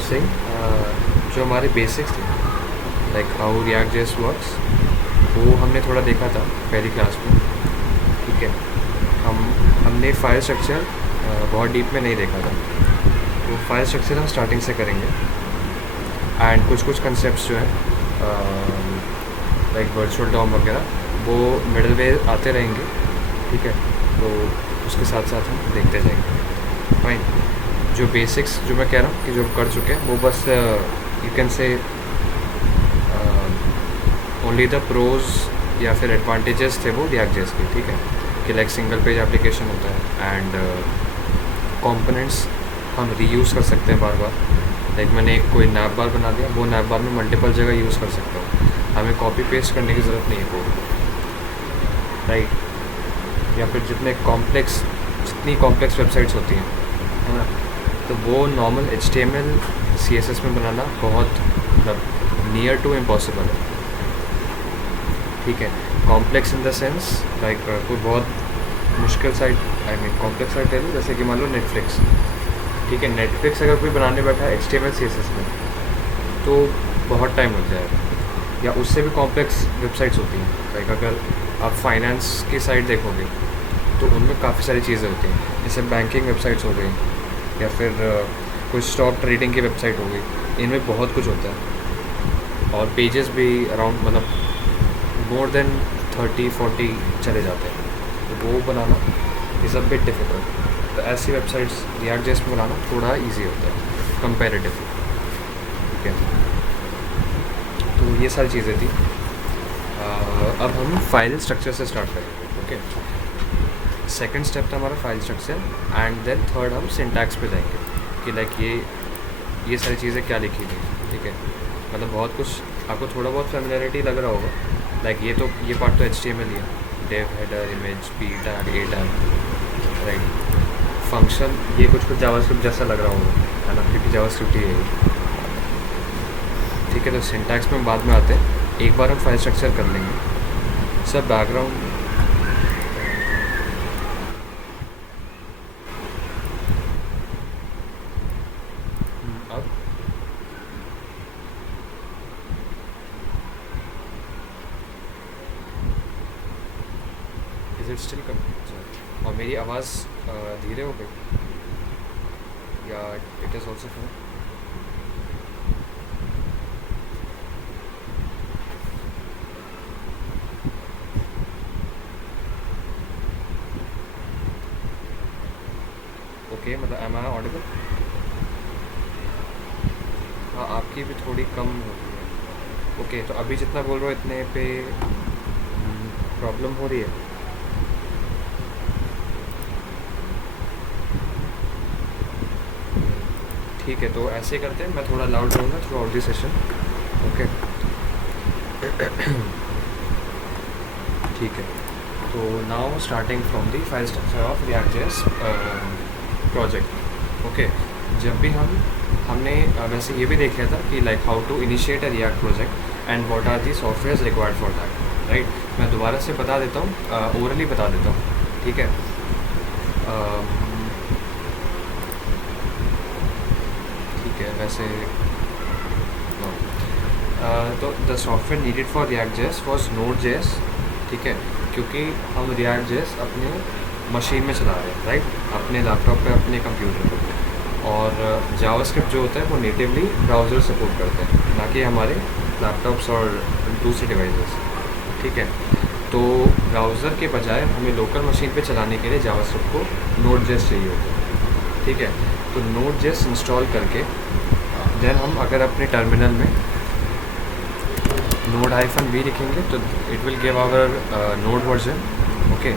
Was saying जो हमारे basics थे like how react JS works, वो हमने थोड़ा देखा था पहली क्लास में। ठीक है, हमने फाइल स्ट्रक्चर बहुत डीप में नहीं देखा था, तो फाइल स्ट्रक्चर हम स्टार्टिंग से करेंगे। एंड कुछ कंसेप्ट जो है लाइक वर्चुअल डॉम वगैरह वो मिडल वे आते रहेंगे। ठीक है, तो उसके साथ साथ हम देखते जाएंगे। फाइन, जो बेसिक्स जो मैं कह रहा हूँ कि जो कर चुके हैं वो बस you can say only the pros या फिर एडवांटेजेस थे वो रिएक्ट जेएस के। ठीक है, कि लाइक सिंगल पेज एप्लीकेशन होता है एंड कंपोनेंट्स हम रीयूज़ कर सकते हैं बार बार। लाइक मैंने एक कोई नैप बार बना दिया, वो नैप बार में मल्टीपल जगह यूज़ कर सकता हूँ, हमें कॉपी पेस्ट करने की ज़रूरत नहीं है कोड, राइट। या फिर जितनी कॉम्प्लेक्स वेबसाइट्स होती हैं, है ना, तो वो नॉर्मल HTML CSS में बनाना बहुत मतलब नियर टू इम्पॉसिबल है। ठीक है, complex in the sense like कोई बहुत मुश्किल site, I mean complex site है, जैसे कि मान लो नेटफ्लिक्स। ठीक है, नेटफ्लिक्स अगर कोई बनाने बैठा है HTML CSS में तो बहुत टाइम लग जाएगा। या उससे भी कॉम्प्लेक्स वेबसाइट्स होती हैं, लाइक अगर आप फाइनेंस की साइट देखोगे तो उनमें काफ़ी सारी चीज़ें होती हैं, जैसे बैंकिंग वेबसाइट्स हो गई या फिर कोई स्टॉक ट्रेडिंग की वेबसाइट हो गई, इनमें बहुत कुछ होता है। और पेजेस भी अराउंड मतलब मोर देन 30-40 चले जाते हैं, तो वो बनाना इज़ अ बिट डिफ़िकल्ट। तो ऐसी वेबसाइट्स रिएक्ट जेएस में बनाना थोड़ा इजी होता है कंपैरेटिवली। ठीक है, तो ये सारी चीज़ें थी। अब हम फाइल स्ट्रक्चर से स्टार्ट करेंगे। ओके, सेकंड स्टेप था हमारा file structure and then third हम सिंटैक्स पे जाएंगे कि लाइक ये सारी चीज़ें क्या लिखी गई। ठीक है, मतलब बहुत कुछ आपको थोड़ा बहुत फेमिलियरिटी लग रहा होगा, लाइक ये पार्ट तो HTML ही है, div header image p tag a tag, right. Function ये कुछ जावास्क्रिप्ट जैसा लग रहा होगा, है ना, क्योंकि जावास्क्रिप्ट ही है। ठीक है, तो सिंटैक्स में बाद में आते हैं, एक बार हम फाइल स्ट्रक्चर कर लेंगे। सब बैकग्राउंड अब इज इट स्टिल कम, और मेरी आवाज़ धीरे हो गई या it is also fine? Okay, मतलब एम आई ऑडिबल? हाँ, आपकी भी थोड़ी कम हो रही है। ओके, तो अभी जितना बोल रहा हूँ इतने पे प्रॉब्लम हो रही है? ठीक है, तो ऐसे करते हैं, मैं थोड़ा लाउड रहूँगा through out the session. Okay, ठीक है, तो now starting from the file structure of react JS project. Okay, जब भी हमने वैसे ये भी देख लिया था कि like how to initiate a React project and what are the software required for that, right. मैं दोबारा से बता देता हूँ, ओरली बता देता हूँ। ठीक है, ठीक है, वैसे तो the software needed for react JS was Node.js। ठीक है, क्योंकि हम रिएक्ट जेएस अपने मशीन में चला रहे हैं, राइट, अपने लैपटॉप पे, अपने कंप्यूटर पे। और जावास्क्रिप्ट जो होता है वो नेटिवली ब्राउज़र सपोर्ट करते हैं, ना कि हमारे लैपटॉप्स और दूसरे डिवाइसेस। ठीक है, तो ब्राउज़र के बजाय हमें लोकल मशीन पे चलाने के लिए जावास्क्रिप्ट को Node.js चाहिए होता है। ठीक है, तो Node.js इंस्टॉल करके देन हम अगर अपने टर्मिनल में node-v लिखेंगे तो it will give our node version. Okay,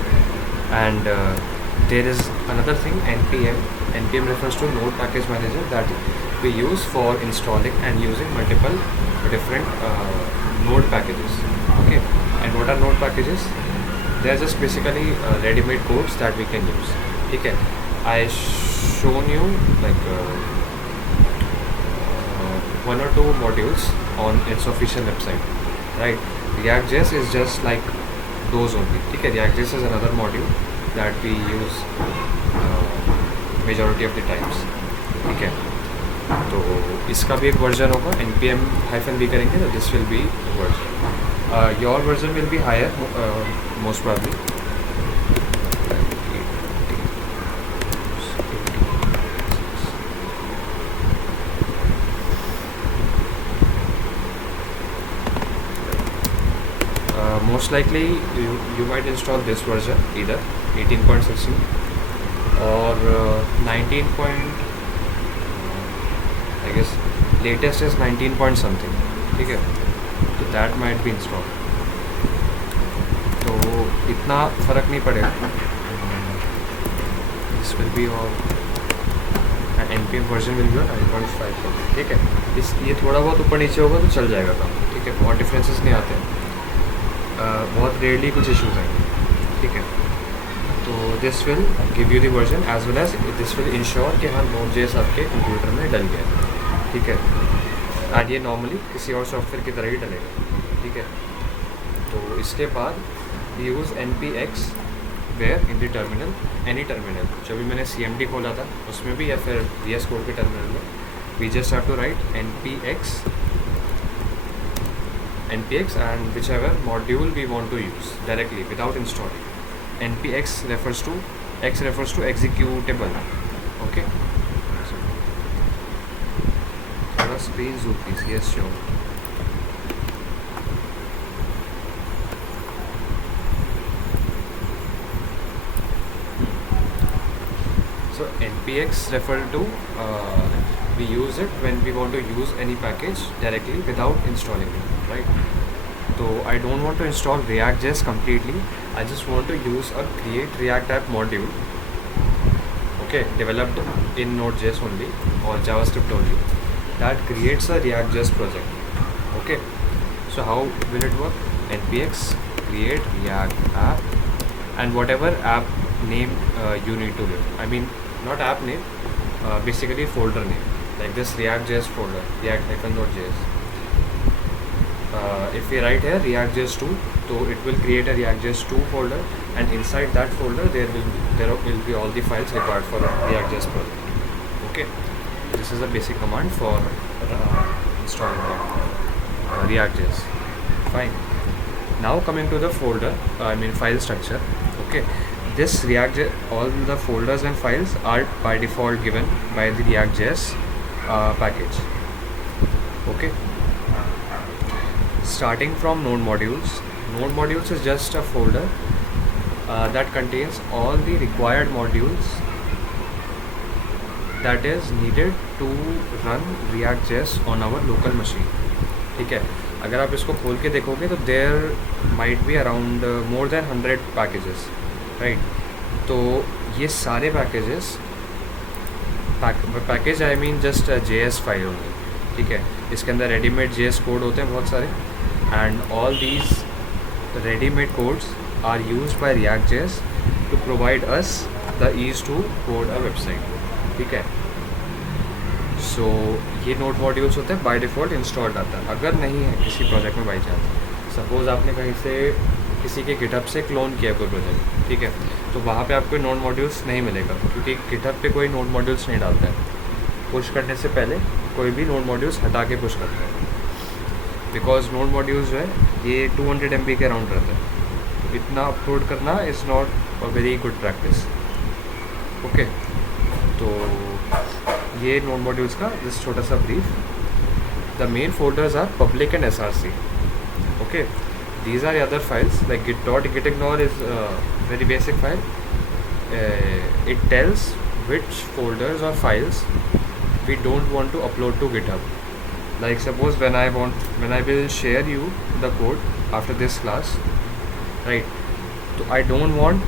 and there is another thing, npm refers to node package manager that we use for installing and using multiple different node packages. Okay, and what are node packages? They are just basically ready-made codes that we can use. ठीक है, I shown you like one or two modules on its official website, right? React.js is just like those only. ठीक है, React.js is another module that we use majority of the times. ठीक है, तो इसका भी एक वर्जन होगा, npm-v करेंगे तो this will be version. Your version will be higher most probably. Most likely you might install this version, either 18.16 or 19. I guess latest is 19 point something. ठीक है, तो that might be installed. तो इतना फ़र्क नहीं पड़ेगा. This will be all npm version will be on 9.5. ठीक है, ये थोड़ा बहुत ऊपर नीचे होगा तो चल जाएगा काम. ठीक है, बहुत डिफरेंसेस नहीं आते हैं. बहुत रेयरली कुछ इश्यूज आएंगे. ठीक है, तो this will give you the version as well as this will ensure कि हाँ Node.js आपके कंप्यूटर में डल गया. ठीक है, एंड ये नॉर्मली किसी और सॉफ्टवेयर की तरह ही डलेगा. ठीक है, तो इसके बाद use npx where in the terminal, any terminal. जब भी मैंने cmd खोला था उसमें भी या फिर VS कोड के टर्मिनल में, we just have to write npx and whichever module we want to use directly without installing. npx refers to executable. Okay, so screen zoom please. Yes, sure. So npx refer to we use it when we want to use any package directly without installing it, right? So I don't want to install React.js completely. I just want to use a create React app module, okay, developed in Node.js only or JavaScript only, that creates a React.js project. Okay, so how will it work? npx create React app and whatever app name you need to give. I mean, not app name, basically folder name, like this React.js folder, React-Node.js. If we write here React.js 2, so it will create a React.js 2 folder, and inside that folder there will be all the files required for React.js project. Okay, this is a basic command for installing React.js. Fine. Now coming to the folder, file structure. Okay, this React.js, all the folders and files are by default given by the React.js package. Okay, starting from node modules. Node modules is just a folder that contains all the required modules that is needed to run React.js on our local machine. ठीक है, अगर आप इसको खोल के देखोगे तो there might be around more than 100 packages, right? तो ये सारे packages, package I mean just a JS file only. ठीक है, इसके अंदर रेडीमेड JS कोड होते हैं बहुत सारे, and all these ready-made codes are used by React.js to provide us the ease to code a website. ठीक है, so ये नोड मॉड्यूल्स होते हैं बाय डिफ़ॉल्ट इंस्टॉल्ड आता है. अगर नहीं है किसी प्रोजेक्ट में बाई चांस, सपोज़ आपने कहीं से किसी के गिटहब से क्लोन किया कोई प्रोजेक्ट, ठीक है, तो वहाँ पे आपको नोड मॉड्यूल्स नहीं मिलेगा, क्योंकि गिटहब पे कोई नोड मॉड्यूल्स नहीं डालता है. पुश करने से पहले कोई भी नोड मॉड्यूल्स हटा के पुश करता है, बिकॉज नोड मॉड्यूल्स जो है ये 200 MB के अराउंड रहता है. तो इतना अपलोड करना is not a very good practice. Okay, तो ये नोड मॉड्यूल्स का जस्ट छोटा सा brief. The main folders are public and SRC. Okay, these are the other files like git.gitignore is a very basic file. It tells which folders or files we don't want to upload to GitHub. Like suppose when I will share you the code after this class, right? So I don't want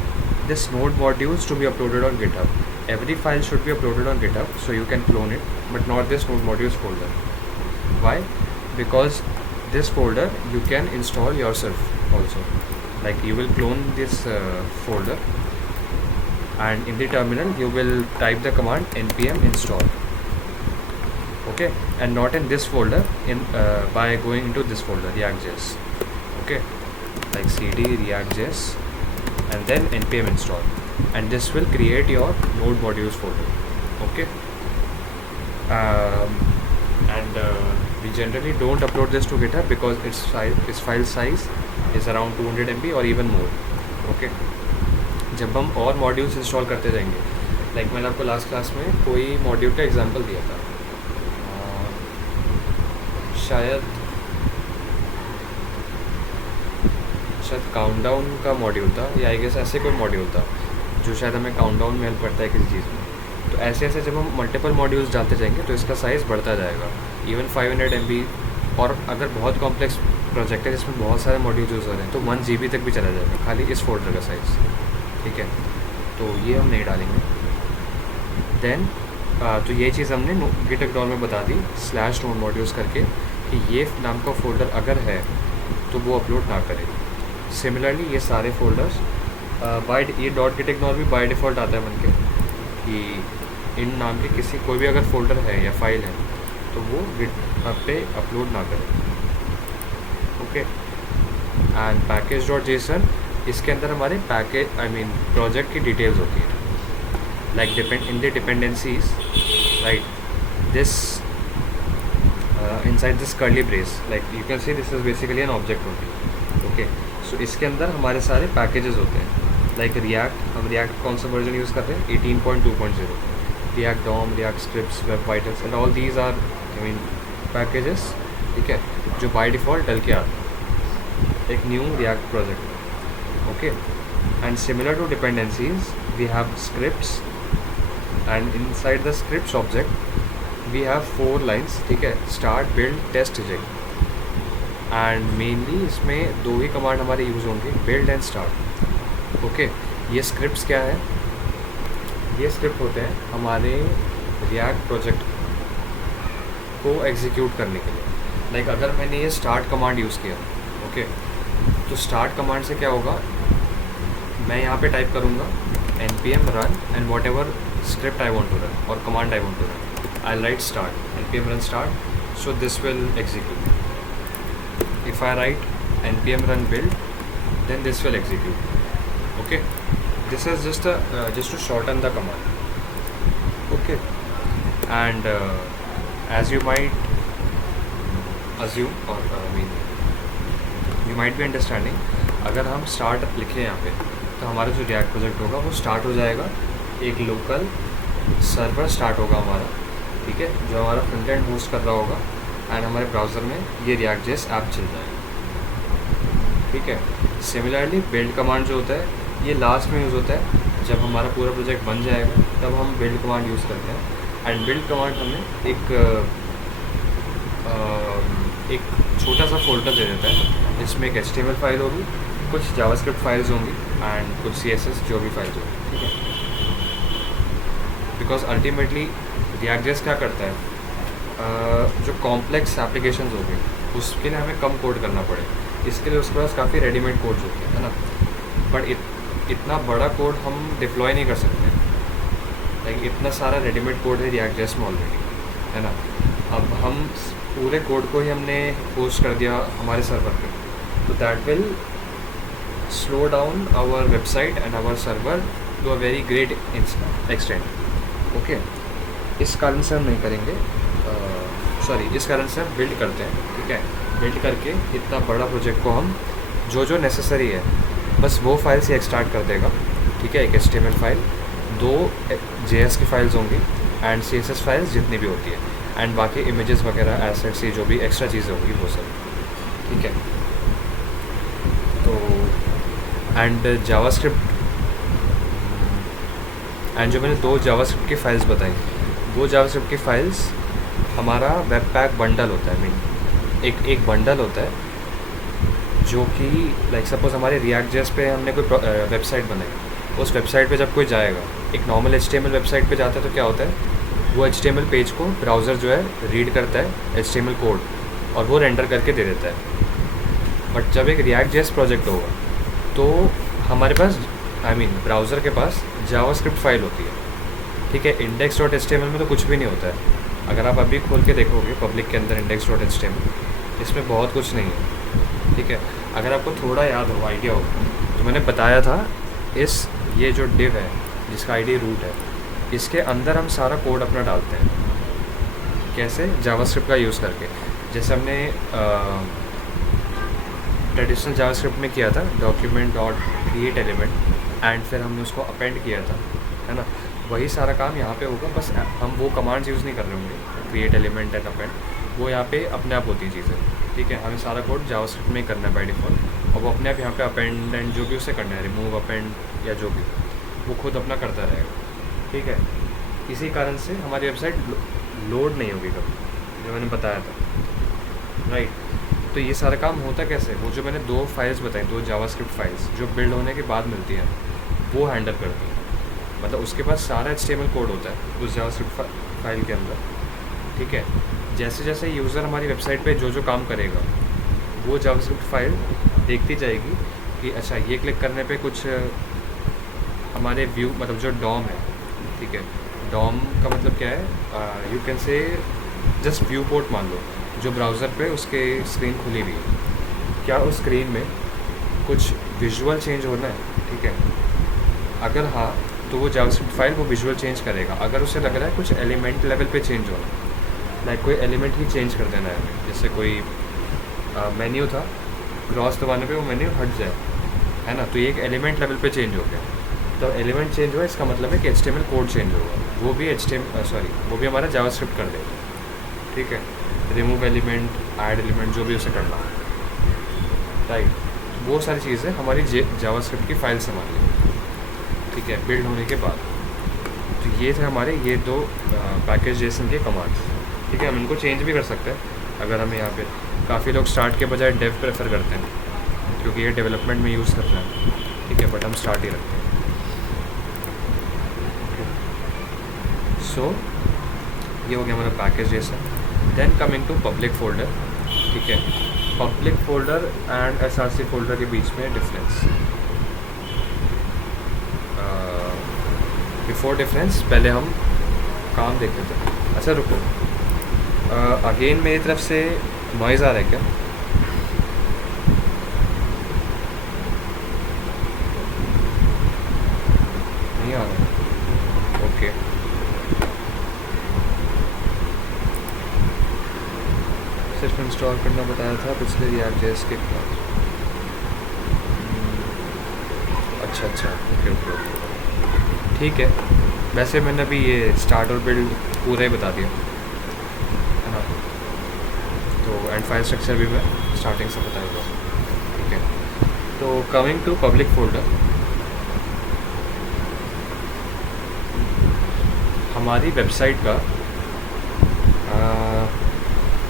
this node modules to be uploaded on GitHub. Every file should be uploaded on GitHub so you can clone it, but not this node modules folder. Why? Because this folder you can install yourself also. Like you will clone this folder, and in the terminal you will type the command npm install. Okay, and not in this folder, by going into this folder React.js. Okay, like cd React.js and then npm install, and this will create your node modules folder. Okay, and and we generally don't upload this to GitHub because its file size is around 200 MB or even more. Okay, जब हम और modules install करते जाएंगे, like मैंने आपको last class में कोई module का एग्जांपल दिया था, शायद काउंटडाउन का मॉड्यूल था, या आई गेस ऐसे कोई मॉड्यूल था जो शायद हमें काउंटडाउन में हेल्प करता है किसी चीज़ में। तो ऐसे ऐसे जब हम मल्टीपल मॉड्यूल्स डालते जाएंगे तो इसका साइज़ बढ़ता जाएगा, इवन 500 MB, और अगर बहुत कॉम्प्लेक्स प्रोजेक्ट है जिसमें बहुत सारे मॉड्यूल्स यूज़ हो रहे हैं तो 1 GB तक भी चला जाएगा खाली इस फोल्डर का साइज़। ठीक है, तो ये हम नहीं डालेंगे। देन तो ये चीज़ हमने गिट इग्नोर में बता दी /node modules करके कि ये नाम का फोल्डर अगर है तो वो अपलोड ना करें। सिमिलरली ये सारे फोल्डर्स ये .gitignore भी बाय डिफ़ॉल्ट आता है बन के कि इन नाम के किसी कोई भी अगर फोल्डर है या फाइल है तो वो गिटहब पे अपलोड ना करें। ओके, एंड package.json, इसके अंदर हमारे प्रोजेक्ट की डिटेल्स होती है, like in the dependencies, right, this inside this curly brace, like you can see this is basically an object only. Okay, so इसके अंदर हमारे सारे पैकेजेस होते हैं, लाइक रिएक्ट, हम रिएक्ट कौन सा वर्जन यूज़ कर रहे हैं, 18.2.0, React DOM, React scripts, web vitals and all these are packages, ठीक है, जो बाय डिफ़ॉल्ट डल के आते हैं एक न्यू रिएक्ट प्रोजेक्ट में। Okay, and similar to dependencies we have scripts, and inside the scripts object we have 4 lines, ठीक है, start, build, test, reject, and mainly इसमें 2 ही कमांड हमारे यूज़ होंगे, बिल्ड एंड स्टार्ट। ओके, ये scripts क्या है, ये स्क्रिप्ट होते हैं हमारे रिएक्ट प्रोजेक्ट को एग्जीक्यूट करने के लिए। लाइक अगर मैंने ये स्टार्ट कमांड यूज़ किया, ओके, तो स्टार्ट कमांड से क्या होगा, मैं यहाँ पे टाइप करूँगा npm run and whatever script I want to run or command I want to run, I'll write start, npm run start, so this will execute. If I write npm run build, then this will execute. Okay, this is just to shorten the command. Okay, and as you might assume, or you might be understanding, अगर हम start लिखें यहाँ पे तो हमारा जो react project होगा वो स्टार्ट हो जाएगा, एक लोकल सर्वर स्टार्ट होगा हमारा, ठीक है, जो हमारा फ्रंट एंड होस्ट कर रहा होगा, एंड हमारे ब्राउज़र में ये react.js ऐप चल जाएगा। ठीक है, सिमिलरली बिल्ड कमांड जो होता है ये लास्ट में यूज़ होता है, जब हमारा पूरा प्रोजेक्ट बन जाएगा तब हम बिल्ड कमांड यूज़ करते हैं। एंड बिल्ड कमांड हमें एक छोटा सा फोल्डर दे देता है जिसमें एक HTML फाइल होगी, कुछ जावास्क्रिप्ट फाइल्स होंगी एंड कुछ CSS जो भी फाइल्स होंगी। ठीक है, बिकॉज अल्टीमेटली रिएक्ट.js क्या करता है, जो कॉम्प्लेक्स एप्लीकेशंस हो गई उसके लिए हमें कम कोड करना पड़े, इसके लिए उसके पास काफ़ी रेडीमेड कोड्स होते हैं, है ना, बट इतना बड़ा कोड हम डिप्लॉय नहीं कर सकते, लाइक इतना सारा रेडीमेड कोड है रिएक्ट.js में ऑलरेडी, है ना। अब हम पूरे कोड को ही हमने पोस्ट कर दिया हमारे सर्वर पे, तो that will slow down our website and our server to a very great extent. Okay, इस कारण से हम नहीं करेंगे, इस कारण से हम बिल्ड करते हैं। ठीक है, बिल्ड करके इतना बड़ा प्रोजेक्ट को हम जो नेसेसरी है बस वो फाइल से एक्सट्रैक्ट कर देगा। ठीक है, एक HTML फाइल, 2 JS की फाइल्स होंगी एंड CSS फाइल्स जितनी भी होती है, एंड बाकी इमेजेस वगैरह एसेट्स ये जो भी एक्स्ट्रा चीज़ें होंगी वो सब। ठीक है, तो एंड जावास्क्रिप्ट, एंड जो मैंने 2 जावास्क्रिप्ट की फ़ाइल्स बताई, वो जावास्क्रिप्ट की फ़ाइल्स हमारा वेब पैक बंडल होता है, एक बंडल होता है जो कि लाइक सपोज़ हमारे रिएक्ट.js पे हमने कोई वेबसाइट बनाई, उस वेबसाइट पे जब कोई जाएगा, एक नॉर्मल HTML वेबसाइट पे जाता है तो क्या होता है, वो HTML पेज को ब्राउज़र जो है रीड करता है HTML कोड और वो रेंडर करके दे देता है। बट जब एक रिएक्ट.js प्रोजेक्ट होगा तो हमारे पास ब्राउज़र के पास जावास्क्रिप्ट फाइल होती है। ठीक है, index.html में तो कुछ भी नहीं होता है, अगर आप अभी खोल के देखोगे पब्लिक के अंदर index.html, इसमें बहुत कुछ नहीं है। ठीक है, अगर आपको थोड़ा याद हो, आइडिया हो, तो मैंने बताया था ये जो div है जिसका ID रूट है, इसके अंदर हम सारा कोड अपना डालते हैं। कैसे? जावास्क्रिप्ट का यूज़ करके। जैसे हमने ट्रेडिशनल जावास्क्रिप्ट में किया था, document dot create element, and फिर हमने उसको अपेंड किया था, है ना। वही सारा काम यहाँ पे होगा, बस हम वो कमांड्स यूज़ नहीं कर रहे होंगे, क्रिएट एलिमेंट एंड अपेंड, वो यहाँ पे अपने आप होती हैं चीज़ें, ठीक है। हमें सारा कोड जावास्क्रिप्ट में ही करना है बाय डिफ़ॉल्ट, और वो अपने आप यहाँ पे अपेंड एंड जो भी उसे करना है, रिमूव अपेंड या जो भी, वो खुद अपना करता रहेगा, ठीक है। इसी कारण से हमारी वेबसाइट लोड नहीं होगी कभी, जो मैंने बताया था, राइट। तो ये सारा काम होता कैसे? वो जो मैंने 2 फाइल्स बताई, 2 जावास्क्रिप्ट फाइल्स जो बिल्ड होने के बाद मिलती हैं, वो हैंडल करती हैं। मतलब उसके पास सारा HTML कोड होता है उस जावास्क्रिप्ट फाइल के अंदर, ठीक है। जैसे जैसे यूज़र हमारी वेबसाइट पे जो जो काम करेगा, वो जावास्क्रिप्ट फाइल देखती जाएगी कि अच्छा ये क्लिक करने पे कुछ हमारे व्यू, मतलब जो डॉम है, ठीक है, डॉम का मतलब क्या है, यू कैन से जस्ट व्यू पोर्ट मान लो, जो ब्राउज़र पे उसके स्क्रीन खुली हुई है, क्या उस स्क्रीन में कुछ विजुअल चेंज होना है, ठीक है। अगर हाँ, तो वो जावास्क्रिप्ट फाइल वो विजुअल चेंज करेगा। अगर उसे लग रहा है कुछ एलिमेंट लेवल पे चेंज होना, लाइक कोई एलिमेंट ही चेंज कर देना है, जैसे कोई मेन्यू था, क्रॉस दबाने पे वो मेन्यू हट जाए, है ना, तो ये एक एलिमेंट लेवल पे चेंज हो गया। तो एलिमेंट चेंज हुआ, इसका मतलब है कि HTML कोड चेंज होगा, वो भी वो भी हमारा जावास्क्रिप्ट कर देगा, ठीक है। रिमूव एलिमेंट, ऐड एलिमेंट, जो भी उसे करना है, राइट, वो सारी चीज़ें हमारी जावास्क्रिप्ट की फाइल संभाल लेंगी, ठीक है, बिल्ड होने के बाद। तो ये थे हमारे ये 2 पैकेज जेसन के कमांड्स, ठीक है। हम इनको चेंज भी कर सकते हैं अगर हमें यहाँ पे, काफ़ी लोग स्टार्ट के बजाय डेव प्रेफर करते हैं क्योंकि ये डेवलपमेंट में यूज़ कर रहे हैं, ठीक है, बट हम स्टार्ट ही रखते हैं। सो ये हो गया हमारा package JSON. Then coming to public folder, ठीक है। Public folder and SRC folder के बीच में डिफरेंस, बिफोर डिफरेंस पहले हम काम देख लेते हैं। अच्छा रुको, अगेन मेरी तरफ से नॉइज़ आ रहा है क्या? नहीं आ रहा, ओके। सिर्फ इंस्टॉल करना बताया था पिछले React.js के बाद। अच्छा अच्छा, ओके ओके ओके, ठीक है। वैसे मैंने अभी ये स्टार्ट और बिल्ड पूरा ही बता दिया, है ना। तो एंड फाइल स्ट्रक्चर भी मैं स्टार्टिंग से बताऊँगा, ठीक है। तो कमिंग टू पब्लिक फोल्डर, हमारी वेबसाइट का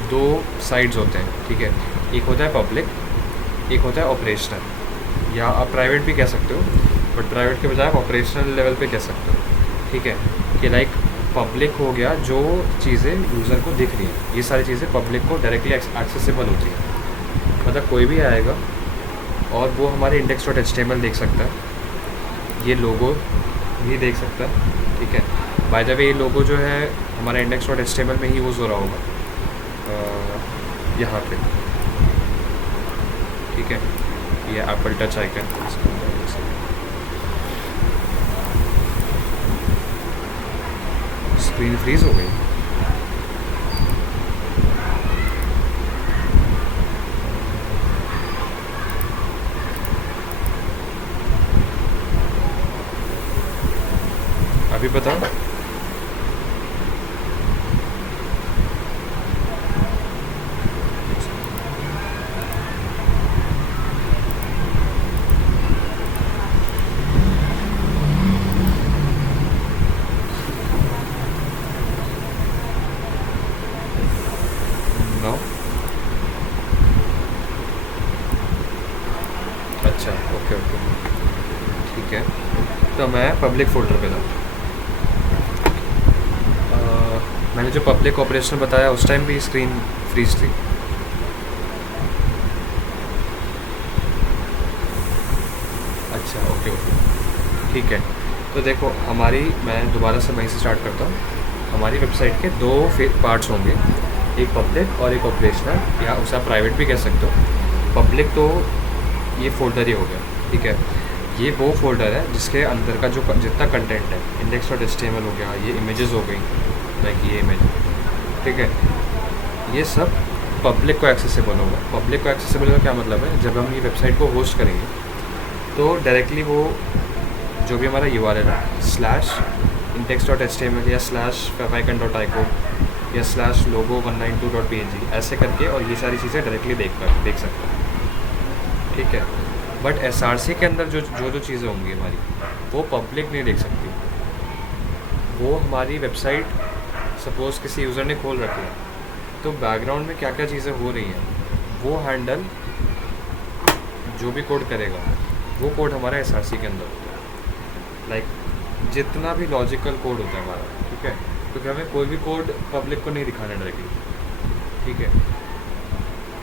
2 साइड्स होते हैं, ठीक है। एक होता है पब्लिक, एक होता है ऑपरेशनल, या आप प्राइवेट भी कह सकते हो, बट प्राइवेट के बजाय आप ऑपरेशनल लेवल पे कह सकते हो, ठीक है। कि लाइक पब्लिक हो गया जो चीज़ें यूज़र को दिख रही हैं, ये सारी चीज़ें पब्लिक को डायरेक्टली एक्सेसिबल होती हैं, मतलब कोई भी आएगा और वो हमारे index.html देख सकता है, ये लोगो भी देख सकता है, ठीक है। बाय द वे ये लोगो जो है हमारा index.html में ही यूज़ हो रहा होगा यहाँ पे, ठीक है। ये Apple touch icon, screen freeze हो गई। अभी बताओ। नो, अच्छा ओके ओके, ठीक है। तो मैं पब्लिक फोल्डर पे था। मैंने जो पब्लिक ऑपरेशन बताया उस टाइम भी स्क्रीन फ्रीज थी। अच्छा ओके ओके, ठीक है। तो देखो हमारी, मैं दोबारा से वहीं से स्टार्ट करता हूँ। हमारी वेबसाइट के 2 पार्ट्स होंगे, एक पब्लिक और एक ऑपरेशनल, या उसे आप प्राइवेट भी कह सकते हो। पब्लिक तो ये फोल्डर ही हो गया, ठीक है। ये वो फोल्डर है जिसके अंदर का जो जितना कंटेंट है, index.html हो गया, ये इमेजेस हो गई, लाइक ये इमेज, ठीक है। ये सब पब्लिक को एक्सेसिबल होगा। पब्लिक को एक्सेसिबल का क्या मतलब है, जब हम ये वेबसाइट को होस्ट करेंगे तो डायरेक्टली वो जो भी हमारा URL है /index.html या /fafican.ico या /logo192.png ऐसे करके, और ये सारी चीज़ें डायरेक्टली देख सकते हैं, ठीक है। बट SRC के अंदर जो चीज़ें होंगी हमारी, वो पब्लिक नहीं देख सकती। वो हमारी वेबसाइट सपोज़ किसी यूज़र ने खोल रखी है, तो बैकग्राउंड में क्या क्या चीज़ें हो रही हैं वो हैंडल जो भी कोड करेगा, वो कोड हमारा SRC के अंदर होता है। लाइक जितना भी लॉजिकल कोड होता है हमारा, ठीक है, क्योंकि हमें कोई भी कोड पब्लिक को नहीं दिखाना डायरेक्टली, ठीक है,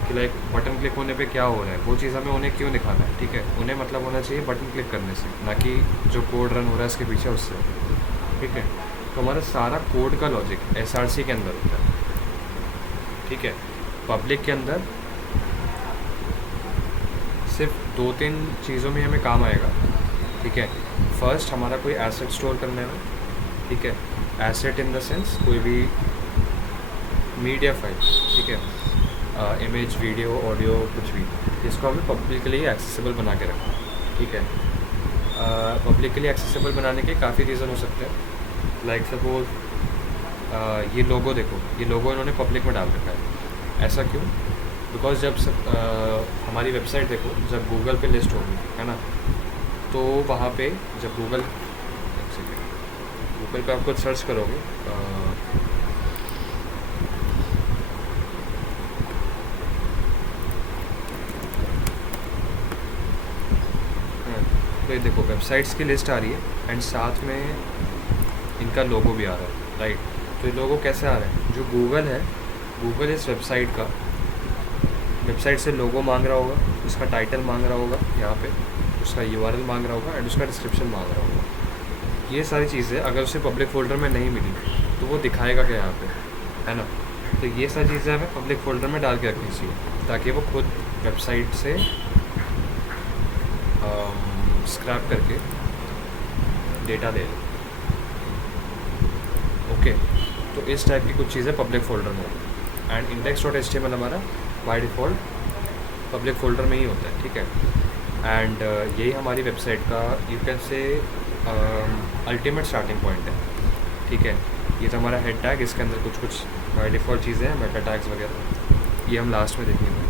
कि लाइक बटन क्लिक होने पे क्या हो रहा है, वो चीज़ हमें उन्हें क्यों दिखाना है, ठीक है। उन्हें मतलब होना चाहिए बटन क्लिक करने से, ना कि जो कोड रन हो रहा है इसके पीछे उससे, ठीक है। तो हमारा सारा कोड का लॉजिक SRC के अंदर होता है, ठीक है। पब्लिक के अंदर सिर्फ 2-3 चीज़ों में हमें काम आएगा, ठीक है। फर्स्ट हमारा कोई एसेट स्टोर करने में, ठीक है, एसेट इन द सेंस कोई भी मीडिया फाइल, ठीक है, इमेज, वीडियो, ऑडियो, कुछ भी, इसको हमें पब्लिकली एक्सेसिबल बना के रखना, ठीक है। पब्लिकली एक्सेसिबल बनाने के काफ़ी रीज़न हो सकते हैं। लाइक सपोज ये लोगो देखो, ये लोगो इन्होंने पब्लिक में डाल रखा है। ऐसा क्यों? बिकॉज जब हमारी वेबसाइट देखो, जब गूगल पे लिस्ट होगी, है ना, तो वहाँ पे जब गूगल पे आप कुछ सर्च करोगे, तो ये देखो वेबसाइट्स की लिस्ट आ रही है एंड साथ में इनका लोगो भी आ रहा है, राइट। तो ये लोगो कैसे आ रहा है, जो गूगल है, गूगल इस वेबसाइट से लोगो मांग रहा होगा, उसका टाइटल मांग रहा होगा, यहाँ पे उसका URL मांग रहा होगा एंड उसका डिस्क्रिप्शन मांग रहा होगा। ये सारी चीज़ें अगर उसे पब्लिक फोल्डर में नहीं मिली तो वो दिखाएगा क्या यहाँ पे, है ना। तो ये सारी चीज़ें हमें पब्लिक फोल्डर में डाल के रखनी चाहिए ताकि वो खुद वेबसाइट से स्क्रैप करके डेटा ले ले। ओके, तो इस टाइप की कुछ चीज़ें पब्लिक फोल्डर में होगी एंड index.html हमारा बाय डिफ़ॉल्ट पब्लिक फोल्डर में ही होता है, ठीक है। एंड यही हमारी वेबसाइट का यू कैन से अल्टीमेट स्टार्टिंग पॉइंट है, ठीक है। ये तो हमारा हेड टैग, इसके अंदर कुछ कुछ बाय डिफ़ॉल्ट चीज़ें हैं, मेटा टैग्स वगैरह, ये हम लास्ट में देखेंगे।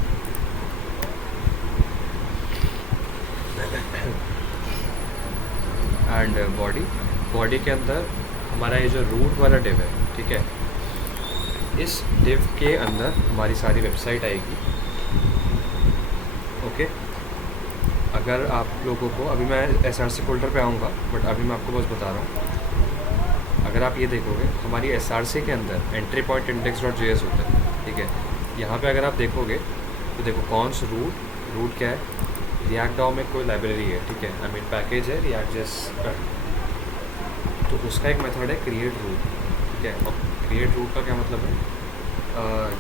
एंड बॉडी के अंदर हमारा ये जो रूट वाला डिव है, ठीक है, इस डिव के अंदर हमारी सारी वेबसाइट आएगी। ओके, अगर आप लोगों को, अभी मैं SRC फोल्डर पे आऊँगा, बट अभी मैं आपको बस बता रहा हूँ। अगर आप ये देखोगे हमारी SRC के अंदर एंट्री पॉइंट index.js होता है, ठीक है। यहाँ पे अगर आप देखोगे तो देखो कौन सा रूट क्या है, रिएक्ट डाउ में कोई लाइब्रेरी है, ठीक है, आई मीन पैकेज है React.js का, तो उसका एक मेथड है क्रिएट रूट, ठीक है। और क्रिएट रूट का क्या मतलब है,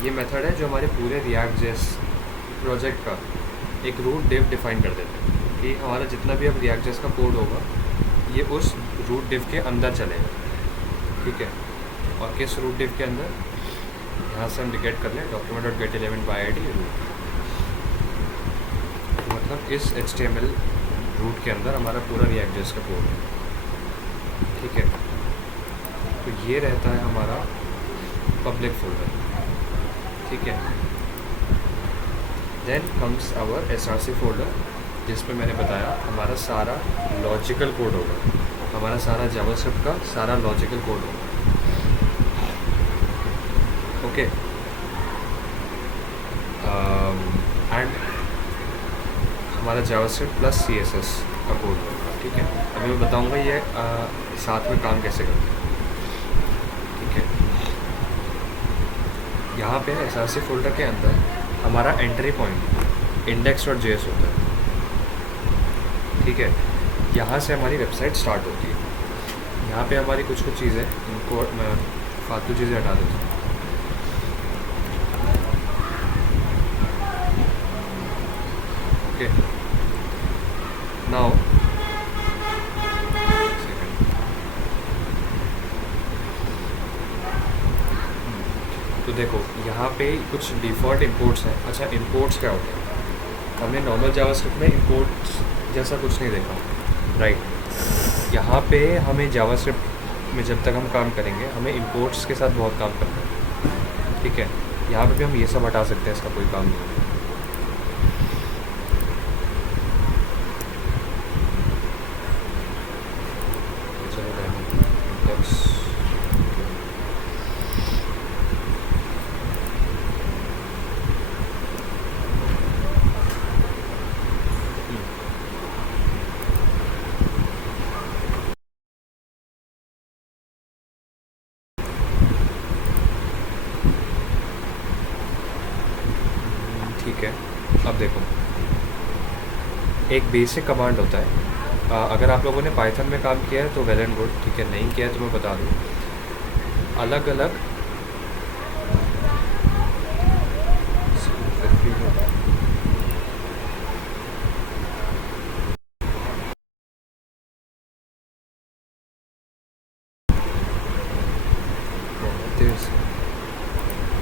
ये मेथड है जो हमारे पूरे React.js प्रोजेक्ट का एक रूट डिव डिफाइन कर देते हैं कि हमारा जितना भी अब React.js का कोड होगा ये उस रूट डिव के अंदर चलेगा, ठीक है। और किस रूट डिव के अंदर, यहाँ से हम डिकेट कर लें document.getElement_by_id रूट, मतलब इस HTML रूट के अंदर हमारा पूरा React.js का कोड है, ठीक है। तो ये रहता है हमारा पब्लिक फोल्डर, ठीक है। Then comes our SRC folder, जिसमें मैंने बताया हमारा सारा लॉजिकल कोड होगा, हमारा सारा जावास्क्रिप्ट का सारा लॉजिकल कोड होगा, ओके। एंड हमारा जावास्क्रिप्ट प्लस CSS का कोड होगा, ठीक है। अभी मैं बताऊंगा ये साथ में काम कैसे करते हैं, ठीक है। यहाँ पे SRC फोल्डर के अंदर हमारा एंट्री पॉइंट index.js होता है, ठीक है। यहाँ से हमारी वेबसाइट स्टार्ट होती है। यहाँ पे हमारी कुछ चीज़ें, इनको मैं फालतू चीज़ें हटा देता हूँ, ओके। नाउ तो देखो यहाँ पे कुछ डिफ़ॉल्ट इंपोर्ट्स हैं। अच्छा, इंपोर्ट्स क्या होते हैं? हमने नॉर्मल जावास्क्रिप्ट में इंपोर्ट्स जैसा कुछ नहीं देखा, राइट। यहाँ पे हमें जावास्क्रिप्ट में जब तक हम काम करेंगे हमें इंपोर्ट्स के साथ बहुत काम करना है, ठीक है। यहाँ पे भी हम ये सब हटा सकते हैं, इसका कोई काम नहीं है। चलो इंडेक्स, ठीक है। अब देखो, एक बेसिक कमांड होता है। अगर आप लोगों ने पाइथन में काम किया है तो वेल एंड गुड, ठीक है। नहीं किया है तो मैं बता दूँ, अलग अलग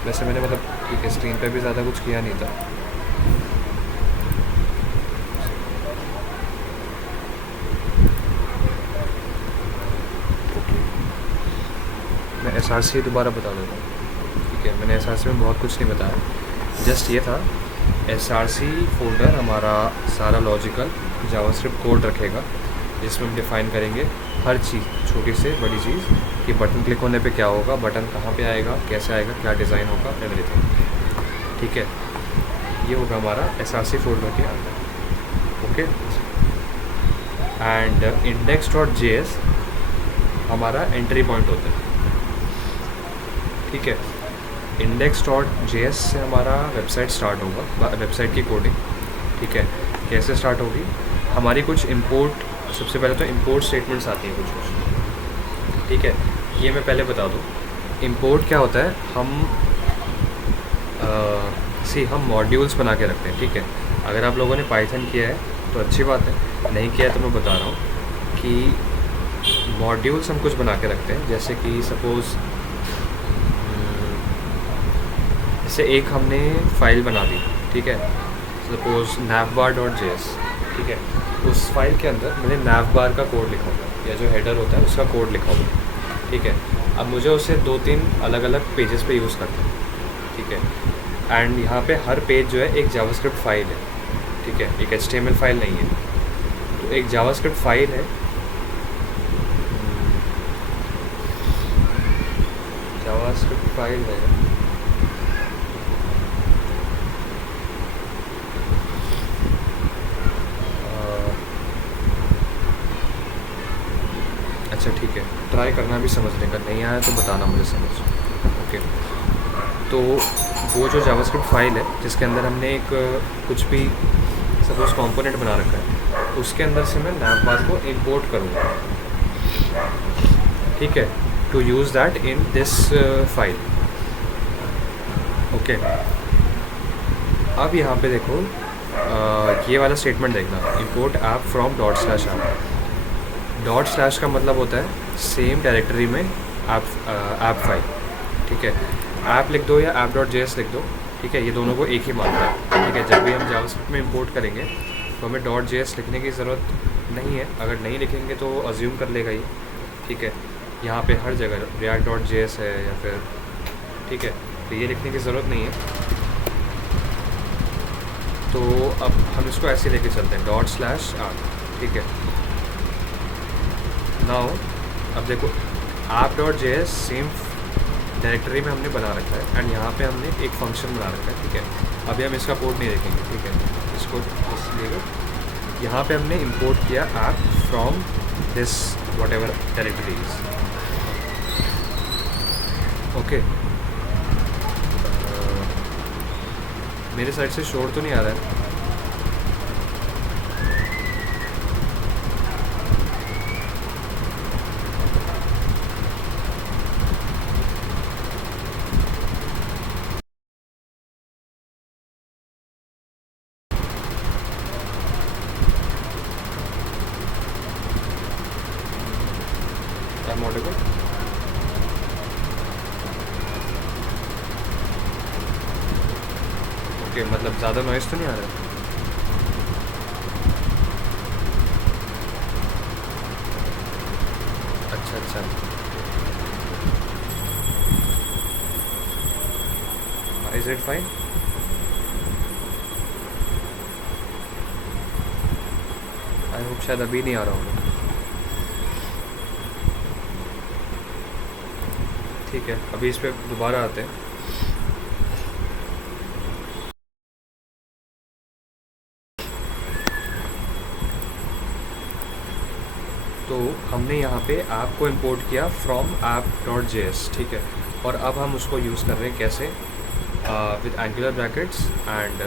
वैसे मैंने मतलब ठीक है, स्क्रीन पे भी ज़्यादा कुछ किया नहीं था। मैं SRC दोबारा बता देता हूँ, ठीक है। मैंने SRC में बहुत कुछ नहीं बताया, जस्ट ये था SRC फोल्डर हमारा सारा लॉजिकल जावास्क्रिप्ट कोड रखेगा, जिसमें हम डिफ़ाइन करेंगे हर चीज़, छोटी से बड़ी चीज़, कि बटन क्लिक होने पे क्या होगा, बटन कहाँ पे आएगा, कैसे आएगा, क्या डिज़ाइन होगा, एवरीथिंग, ठीक है। ये होगा हमारा SRC फोल्डर के अंदर, ओके। एंड index.js हमारा एंट्री पॉइंट होता है, ठीक है। index.js से हमारा वेबसाइट स्टार्ट होगा, वेबसाइट की कोडिंग, ठीक है। कैसे स्टार्ट होगी? हमारी कुछ इंपोर्ट, सबसे पहले तो इंपोर्ट स्टेटमेंट्स आती हैं कुछ, ठीक है। ये मैं पहले बता दूँ, इंपोर्ट क्या होता है। हम मॉड्यूल्स बना के रखते हैं, ठीक है। अगर आप लोगों ने पाइथन किया है तो अच्छी बात है, नहीं किया है तो मैं बता रहा हूँ कि मॉड्यूल्स हम कुछ बना के रखते हैं। जैसे कि सपोज़ जैसे एक हमने फ़ाइल बना दी, ठीक है, सपोज़ navbar.js, ठीक है। उस फाइल के अंदर मैंने navbar का कोड लिखा हुआ, या जो हेडर होता है उसका कोड लिखा हुआ, ठीक है। अब मुझे उसे 2-3 अलग अलग पेजेस पे यूज़ करना है, ठीक है। एंड यहाँ पे हर पेज जो है एक जावास्क्रिप्ट फ़ाइल है, ठीक है, एक HTML फाइल नहीं है। तो एक जावास्क्रिप्ट फाइल है, जावास्क्रिप्ट फाइल है, अच्छा ठीक है, ट्राई करना भी समझने का, नहीं आया तो बताना मुझे समझ, ओके। तो वो जो जावास्क्रिप्ट फाइल है जिसके अंदर हमने एक कुछ भी सपोज कंपोनेंट बना रखा है, उसके अंदर से मैं navbar को इंपोर्ट करूँगा, ठीक है, to use that in this file, okay. अब यहाँ पे देखो, ये वाला स्टेटमेंट देखना, इंपोर्ट ऐप फ्रॉम $ऐप। $/ का मतलब होता है सेम डायरेक्टरी में ऐप फाइल, ठीक है। ऐप लिख दो या app.js लिख दो, ठीक है, ये दोनों को एक ही मानता है, ठीक है। जब भी हम जावास्क्रिप्ट में इंपोर्ट करेंगे तो हमें .js लिखने की ज़रूरत नहीं है, अगर नहीं लिखेंगे तो अज्यूम कर लेगा ये, ठीक है। यहाँ पे हर जगह react.js है या फिर, ठीक है, तो ये लिखने की ज़रूरत नहीं है। तो अब हम इसको ऐसे लेके चलते हैं $/app, ठीक है। नाउ अब देखो, app.js सेम डायरेक्टरी में हमने बना रखा है, एंड यहाँ पे हमने एक फंक्शन बना रखा है, ठीक है। अभी हम इसका कोड नहीं देखेंगे, ठीक है, इसको इसलिए यहाँ पे हमने इंपोर्ट किया app from this what ever directories, okay. मेरे साइड से शोर तो नहीं आ रहा है? I'm audible? ओके, मतलब ज़्यादा नॉइज़ तो नहीं आ रहा? अच्छा अच्छा, is it fine? I hope शायद अभी नहीं आ रहा होगा। ठीक है, अभी इस पर दोबारा आते हैं। तो हमने यहाँ पे ऐप को इंपोर्ट किया फ्रॉम app.js, ठीक है। और अब हम उसको यूज़ कर रहे हैं कैसे, विद एंगुलर ब्रैकेट्स एंड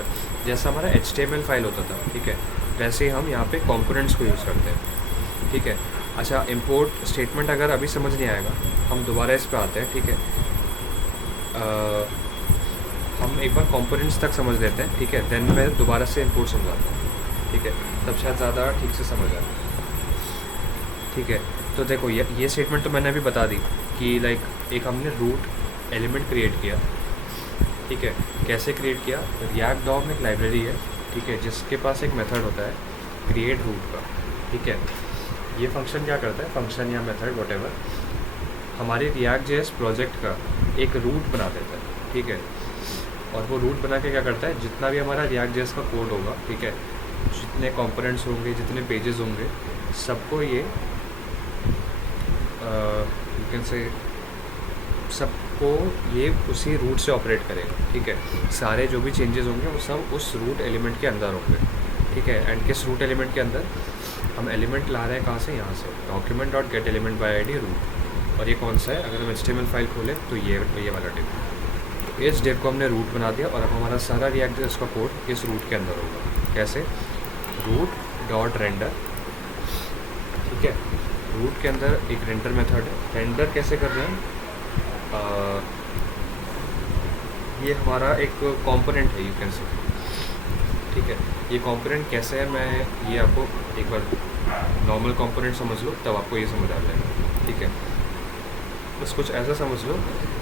जैसा हमारा HTML फाइल होता था, ठीक है, वैसे ही हम यहाँ पे कंपोनेंट्स को यूज़ करते हैं, ठीक है। अच्छा, इंपोर्ट स्टेटमेंट अगर अभी समझ नहीं आएगा, हम दोबारा इस पे आते हैं, ठीक है। हम एक बार कंपोनेंट्स तक समझ लेते हैं, ठीक है, देन मैं दोबारा से इंपोर्ट समझाता हूँ, ठीक है, तब शायद ज़्यादा ठीक से समझ आए, ठीक है। तो देखो, ये स्टेटमेंट तो मैंने अभी बता दी कि लाइक एक हमने रूट एलिमेंट क्रिएट किया, ठीक है। कैसे क्रिएट किया? रिएक्ट डॉम एक लाइब्रेरी है, ठीक है, जिसके पास एक मेथड होता है क्रिएट रूट का, ठीक है। ये फंक्शन क्या करता है, फंक्शन या मेथड वॉटेवर, हमारे रिएक्ट जेएस प्रोजेक्ट का एक रूट बना देता है, ठीक है। और वो रूट बना के क्या करता है, जितना भी हमारा रिएक्ट जेएस का कोड होगा, ठीक है, जितने कंपोनेंट्स होंगे, जितने पेजेस होंगे, सबको ये यू कैन से सबको ये उसी रूट से ऑपरेट करेगा, ठीक है। सारे जो भी चेंजेस होंगे वो सब उस रूट एलिमेंट के अंदर होंगे, ठीक है। एंड किस रूट एलिमेंट के अंदर? हम एलिमेंट ला रहे हैं कहाँ से? यहाँ से, document dot get element by I D root. और ये कौन सा है? अगर हम HTML फाइल खोलें तो ये वाला डिव। तो इस डिव को हमने रूट बना दिया और अब हमारा सारा रिएक्ट इसका कोड इस रूट के अंदर होगा। कैसे? रूट डॉट रेंडर, ठीक है। रूट के अंदर एक रेंडर मेथड है। रेंडर कैसे कर रहे हैं? ये हमारा एक कंपोनेंट है, यू कैन से, ठीक है। ये कंपोनेंट कैसे है, मैं ये आपको एक बार नॉर्मल कंपोनेंट समझ लो, तब आपको ये समझ आ जाएगा, ठीक है। बस कुछ ऐसा समझ लो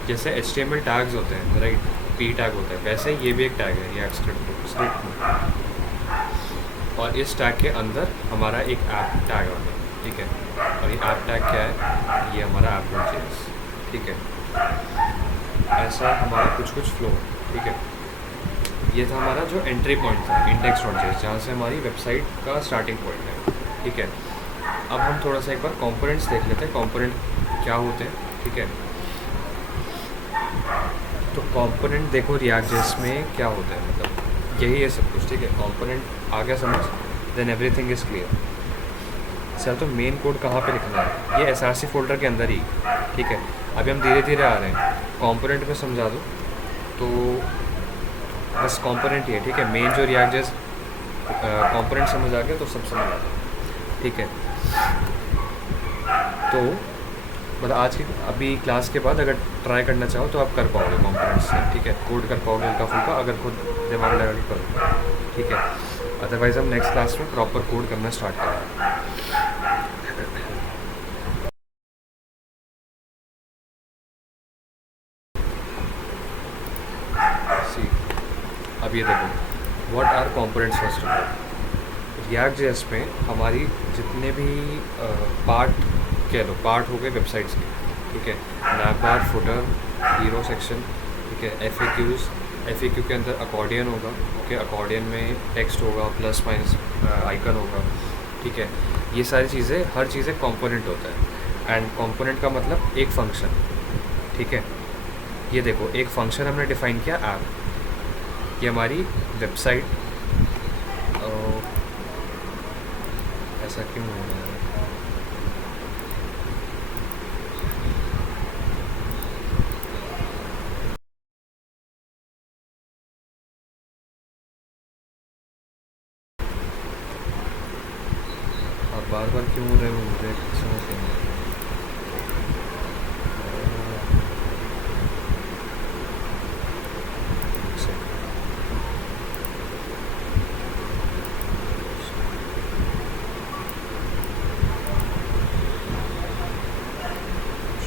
जैसे HTML टैग्स होते हैं, राइट, P टैग होता है, वैसे ये भी एक टैग है रिएक्ट स्क्रिप्ट में। और इस टैग के अंदर हमारा एक ऐप टैग होता है, ठीक है। और ये ऐप टैग क्या है? ये हमारा app.js, ठीक है। ऐसा हमारा कुछ फ्लो, ठीक है। ये था हमारा जो एंट्री पॉइंट था, index.js, जहाँ से हमारी वेबसाइट का स्टार्टिंग पॉइंट है, ठीक है। अब हम थोड़ा सा एक बार कंपोनेंट्स देख लेते हैं, कंपोनेंट क्या होते हैं, ठीक है। तो कंपोनेंट देखो रिएक्ट.js में क्या होता है, मतलब यही है सब कुछ, ठीक है। कंपोनेंट आ गया समझ, then everything is clear. Sir तो मेन कोड कहाँ पे लिखना है? ये SRC फोल्डर के अंदर ही, ठीक है। अभी हम धीरे धीरे आ रहे हैं, कंपोनेंट में समझा दो तो बस कंपोनेंट ही है, ठीक है। मेन जो रिएक्ट.js कंपोनेंट समझ आ गया तो सब समझ आ गया, ठीक है। तो मतलब आज की अभी क्लास के बाद अगर ट्राई करना चाहो तो आप कर पाओगे कंपोनेंट्स से, ठीक है। कोड कर पाओगे हल्का फुल्का, अगर खुद दिमाग लगा के करो, ठीक है। अदरवाइज़ हम नेक्स्ट क्लास में प्रॉपर कोड करना स्टार्ट करेंगे। सी, अब ये देखो, what are components first of all. रिएक्ट.js में हमारी जितने भी पार्ट कह लो, पार्ट हो गए वेबसाइट्स के, ठीक है। नैवबार, फुटर, हीरो सेक्शन, ठीक है। FAQ के अंदर अकॉर्डियन होगा, ओके। अकॉर्डियन में टेक्स्ट होगा, प्लस माइनस आइकन होगा, ठीक है। ये सारी चीज़ें, हर चीज़ एक कंपोनेंट होता है। एंड कंपोनेंट का मतलब एक फंक्शन, ठीक है। ये देखो, एक फंक्शन हमने डिफ़ाइन किया ऐप, ये हमारी वेबसाइट। ऐसा क्यों हो रहा है? आप बार बार क्यों हो रहे हो? मुझे समझ नहीं आ रहा।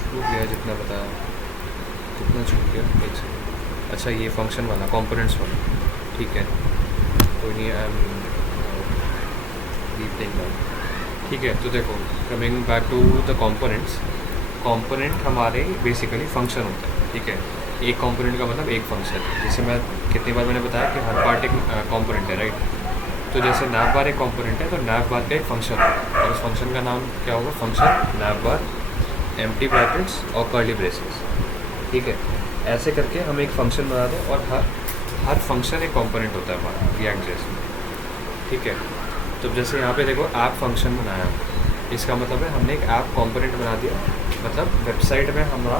छूट गया जितना बताया, कितना छूट गया? एक सेकंड। अच्छा, ये फंक्शन वाला, कंपोनेंट्स वाला, ठीक है, कोई नहीं, आई एम रीप्लेइंग दैट। ठीक है, तो देखो, coming back to the components, component हमारे बेसिकली फंक्शन होता है। ठीक है, एक कंपोनेंट का मतलब एक फंक्शन। जैसे मैं कितनी बार मैंने बताया कि हर पार्ट एक कंपोनेंट है, राइट। तो जैसे नैव बार एक कंपोनेंट है, तो नैव बार का एक फंक्शन है, और उस फंक्शन का नाम क्या होगा, फंक्शन नैव बार, एम्प्टी ब्रैकेट्स और कर्ली ब्रेसेस। ठीक है, ऐसे करके हम एक फंक्शन बना दें, और हर फंक्शन एक कंपोनेंट होता है हमारा रिएक्ट जेएस में। ठीक है, तो जैसे यहाँ पे देखो ऐप फंक्शन बनाया, इसका मतलब है हमने एक ऐप कंपोनेंट बना दिया, मतलब वेबसाइट में हमारा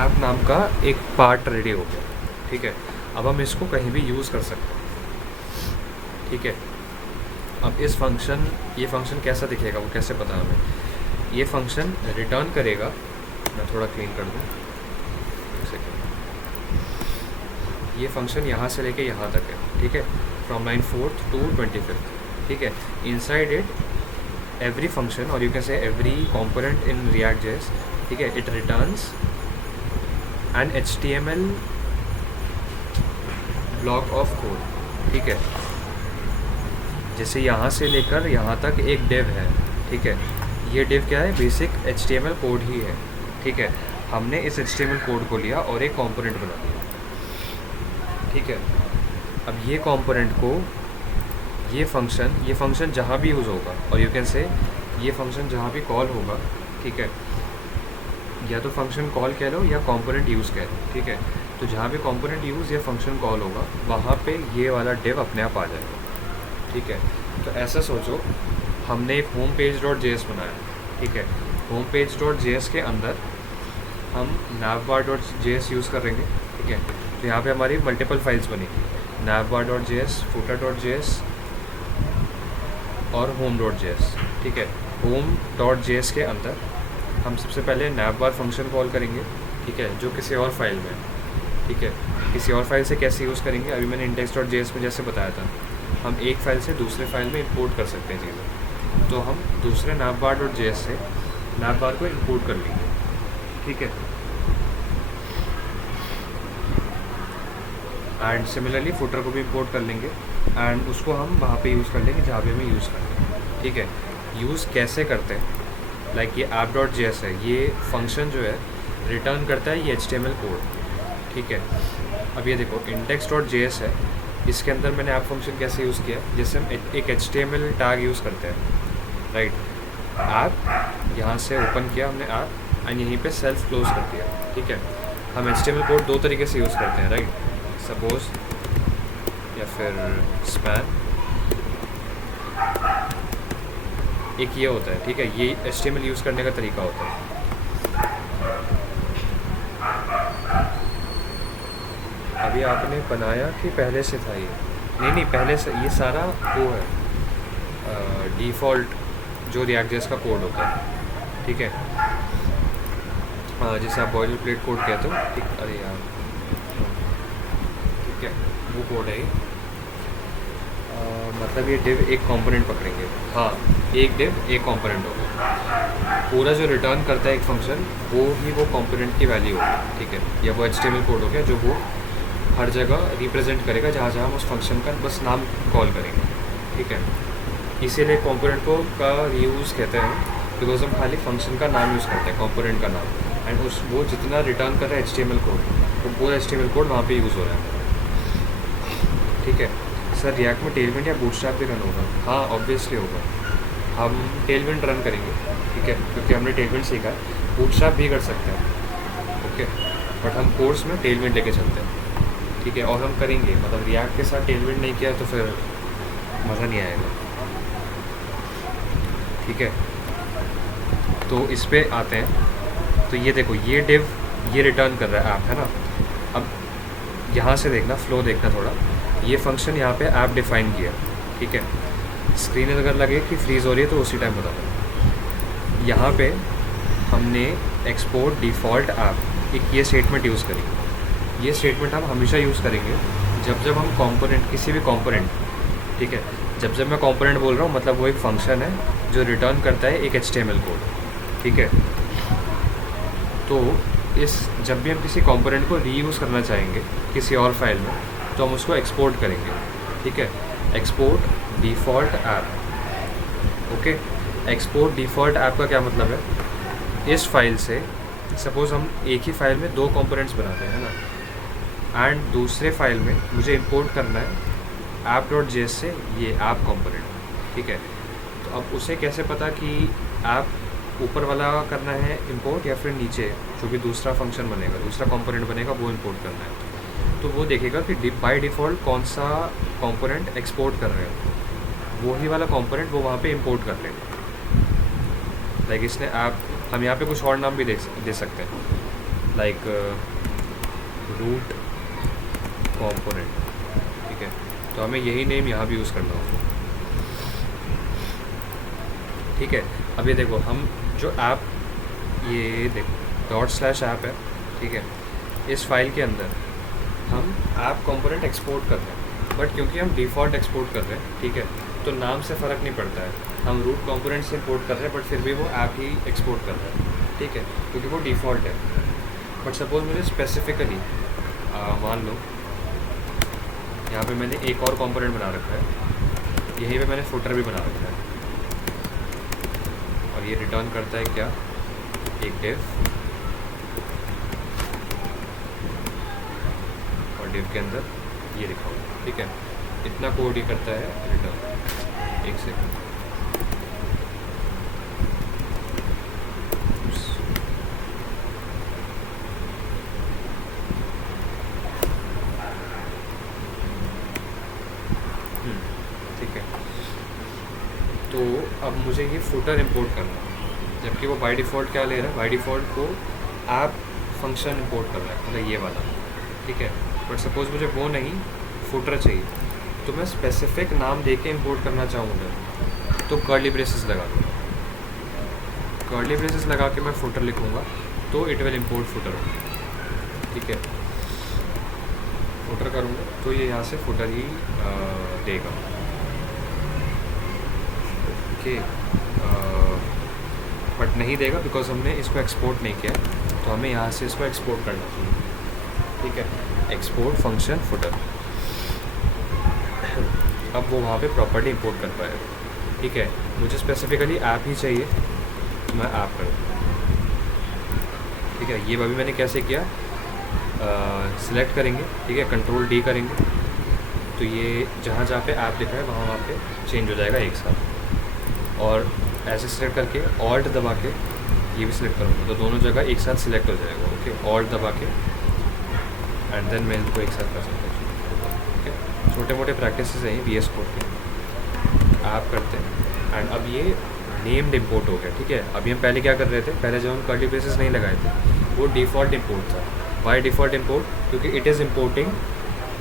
ऐप नाम का एक पार्ट रेडी हो गया। ठीक है, अब हम इसको कहीं भी यूज़ कर सकते हैं। ठीक है, अब ये फंक्शन कैसा दिखेगा, वो कैसे पता हमें। ये फंक्शन रिटर्न करेगा, मैं थोड़ा क्लीन कर दूँ, ये फंक्शन यहाँ से लेके यहाँ तक है। ठीक है, from line 4th to 25th। ठीक है, इनसाइड इट एवरी फंक्शन, और you can say every component in React JS, ठीक है, it returns an HTML block of code. ठीक है, जैसे यहाँ से लेकर यहाँ तक एक डिव है। ठीक है, ये डिव क्या है, बेसिक HTML कोड ही है। ठीक है, हमने इस HTML कोड को लिया और एक कंपोनेंट बना दिया। ठीक है, अब ये कंपोनेंट को ये फंक्शन जहाँ भी यूज़ होगा, और यू कैन से ये फंक्शन जहाँ भी कॉल होगा, ठीक है, या तो फंक्शन कॉल कह लो या कंपोनेंट यूज़ कह लो। ठीक है, तो जहाँ भी कंपोनेंट यूज़ या फंक्शन कॉल होगा, वहाँ पे ये वाला डिव अपने आप आ जाएगा। ठीक है, तो ऐसा सोचो, हमने एक होम पेज डॉट जेएस बनाया। ठीक है, होम पेज डॉट जेएस के अंदर हम navbar डॉट जेएस यूज़ करेंगे। ठीक है, तो यहाँ पे हमारी मल्टीपल फाइल्स बनेगी, navbar dot JS, footer dot JS और home डॉट जेएस। ठीक है, home डॉट जेएस के अंदर हम सबसे पहले navbar फंक्शन कॉल करेंगे। ठीक है, जो किसी और फाइल में। ठीक है, किसी और फाइल से कैसे यूज़ करेंगे, अभी मैंने इंडेक्स डॉट जेएस में जैसे बताया था, हम एक फ़ाइल से दूसरे फाइल में इंपोर्ट कर सकते हैं चीज़ें। तो हम दूसरे navbar डॉट जेएस से navbar को इंपोर्ट कर लेंगे। ठीक है, एंड सिमिलरली फुटर को भी इंपोर्ट कर लेंगे, एंड उसको हम वहाँ पे यूज़ कर लेंगे जहाँ पे हमें यूज़ करते हैं। ठीक है, यूज़ कैसे करते हैं, लाइक ये ऐप डॉट जेएस है, ये फंक्शन जो है रिटर्न करता है ये HTML कोड। ठीक है, अब ये देखो इंडेक्स डॉट जेएस है, इसके अंदर मैंने ऐप फंक्शन कैसे यूज़ किया, जैसे हम एक HTML टैग यूज़ करते हैं, राइट। ऐप यहाँ से ओपन किया हमने ऐप, एंड यहीं पे सेल्फ क्लोज कर दिया। ठीक है, हम HTML कोड दो तरीके से यूज़ करते हैं, राइट, सपोज या फिर स्पैन, एक ये होता है। ठीक है, ये HTML यूज़ करने का तरीका होता है। अभी आपने बनाया कि पहले से था ये? नहीं, पहले से, ये सारा वो है डिफ़ॉल्ट जो रिएक्ट जेएस का कोड होता है। ठीक है, जैसे आप बॉयलर प्लेट कोड कहते हो। ठीक, अरे यार, ठीक है, वो कोड है ये। मतलब ये डिव एक कंपोनेंट पकड़ेंगे, हाँ, एक डिव एक कंपोनेंट होगा, पूरा जो रिटर्न करता है एक फंक्शन, वो ही वो कंपोनेंट की वैल्यू होगी। ठीक है, या वो HTML कोड हो गया जो वो हर जगह रिप्रेजेंट करेगा जहाँ जहाँ हम उस फंक्शन का बस नाम कॉल करेंगे। ठीक है, इसीलिए कंपोनेंट को का रीयूज़ कहते हैं, बिकॉज हम खाली फंक्शन का नाम यूज़ करते हैं, कंपोनेंट का नाम, एंड उस वो जितना रिटर्न कर रहा है HTML कोड, वो पूरा HTML कोड वहाँ पे यूज़ हो रहा है। ठीक है सर, रिएक्ट में टेलविंड या बूटस्ट्रैप भी रन होगा? हाँ, ऑब्वियसली होगा, हम टेलविंड रन करेंगे। ठीक है, क्योंकि हमने टेलविंड सीखा है, बूटस्ट्रैप भी कर सकते हैं। ओके, बट हम कोर्स में टेलविंड लेके चलते हैं। ठीक है, और हम करेंगे, मतलब रिएक्ट के साथ टेलविंड नहीं किया तो फिर मज़ा नहीं आएगा। ठीक है, तो इस पे आते हैं। तो ये देखो, ये डिव ये रिटर्न कर रहा है ऐप, है ना। अब यहाँ से देखना, फ्लो देखना थोड़ा, ये फंक्शन यहाँ पे ऐप डिफ़ाइन किया। ठीक है, स्क्रीन अगर लगे कि फ्रीज़ हो रही है तो उसी टाइम बता दो। यहाँ पे हमने एक्सपोर्ट डिफ़ॉल्ट ऐप एक ये स्टेटमेंट यूज़ करी। ये स्टेटमेंट हम हमेशा यूज़ करेंगे जब हम कंपोनेंट, किसी भी कंपोनेंट, ठीक है, जब मैं कंपोनेंट बोल रहा हूँ मतलब वो एक फंक्शन है जो रिटर्न करता है एक HTML कोड। ठीक है, तो जब भी हम किसी कंपोनेंट को रीयूज़ करना चाहेंगे किसी और फाइल में, तो हम उसको एक्सपोर्ट करेंगे, ठीक है। Export default app, okay. Export default app का क्या मतलब है, इस फाइल से सपोज़ हम एक ही फाइल में 2 कंपोनेंट्स बनाते हैं ना, एंड दूसरे फाइल में मुझे इंपोर्ट करना है app.js से ये ऐप कंपोनेंट, ठीक है। तो अब उसे कैसे पता कि ऐप ऊपर वाला करना है इंपोर्ट या फिर नीचे जो भी दूसरा फंक्शन बनेगा, दूसरा कंपोनेंट बनेगा वो इंपोर्ट करना है। तो वो देखेगा कि बाय डिफ़ॉल्ट कौन सा कंपोनेंट एक्सपोर्ट कर रहे हो, वही वाला कंपोनेंट वो वहाँ पे इंपोर्ट कर लेगा। लाइक इसने ऐप, हम यहाँ पे कुछ और नाम भी दे सकते हैं, लाइक रूट कंपोनेंट, ठीक है। तो हमें यही नेम यहाँ भी यूज़ करना होगा, ठीक है। अब ये देखो, हम जो ऐप, ये देखो ./ऐप है, ठीक है। इस फाइल के अंदर हम ऐप कंपोनेंट एक्सपोर्ट कर रहे हैं, बट क्योंकि हम डिफ़ॉल्ट एक्सपोर्ट कर रहे हैं, ठीक है, तो नाम से फ़र्क नहीं पड़ता है। हम रूट कंपोनेंट से इंपोर्ट कर रहे हैं बट फिर भी वो ऐप ही एक्सपोर्ट कर रहा है, ठीक है, क्योंकि वो डिफ़ॉल्ट है। बट सपोज़ मुझे स्पेसिफिकली मान लो यहाँ पे मैंने एक और कंपोनेंट बना रखा है, यहीं पे मैंने फुटर भी बना रखा है, और ये रिटर्न करता है क्या, एक डिव, और डिव के अंदर ये लिखा हुआ, ठीक है। इतना कोड ही करता है रिटर्न। एक सेकंड, ठीक है। तो अब मुझे ये फुटर इंपोर्ट करना है, जबकि वो बाय डिफ़ॉल्ट क्या ले रहा है, बाय डिफ़ॉल्ट को ऐप फंक्शन इंपोर्ट कर रहा है, मतलब ये वाला, ठीक है। बट सपोज़ मुझे वो नहीं, फुटर चाहिए, तो मैं स्पेसिफिक नाम दे के इम्पोर्ट करना चाहूँगा, तो कर्ली ब्रेसेस लगा दूँगा। कर्ली ब्रेसेस लगा के मैं फुटर लिखूँगा तो इट विल इम्पोर्ट फुटर, ठीक है। फुटर करूँगा तो ये यहाँ से फुटर ही देगा, ओके। बट नहीं देगा बिकॉज हमने इसको एक्सपोर्ट नहीं किया, तो हमें यहाँ से इसको एक्सपोर्ट करना चाहिए, ठीक है। एक्सपोर्ट फंक्शन फुटर, अब वो वहाँ पे प्रॉपर्टी इंपोर्ट कर पाएगा, ठीक है। मुझे स्पेसिफिकली ऐप ही चाहिए, तो मैं ऐप करूँ, ठीक है। ये अभी मैंने कैसे किया, सिलेक्ट करेंगे, ठीक है, कंट्रोल D करेंगे, तो ये जहाँ जहाँ पे ऐप दिखा है वहाँ पे चेंज हो जाएगा एक साथ, और ऐसे सिलेक्ट करके ऑल्ट दबा के ये भी सिलेक्ट करूँगा, तो दोनों जगह एक साथ सिलेक्ट हो जाएगा, ओके। ऑल्ट दबा के एंड देन मैं इनको एक साथ कर सकता हूँ, ठीक है। छोटे मोटे प्रैक्टिसेस हैं VS कोड के, ऐप करते हैं। एंड अब ये नेम्ड इम्पोर्ट हो गया, ठीक है। अभी हम पहले क्या कर रहे थे, पहले जब हम कर्ली ब्रेसेस नहीं लगाए थे, वो डिफ़ॉल्ट इम्पोर्ट था। वाई डिफ़ॉल्ट इम्पोर्ट, क्योंकि it is importing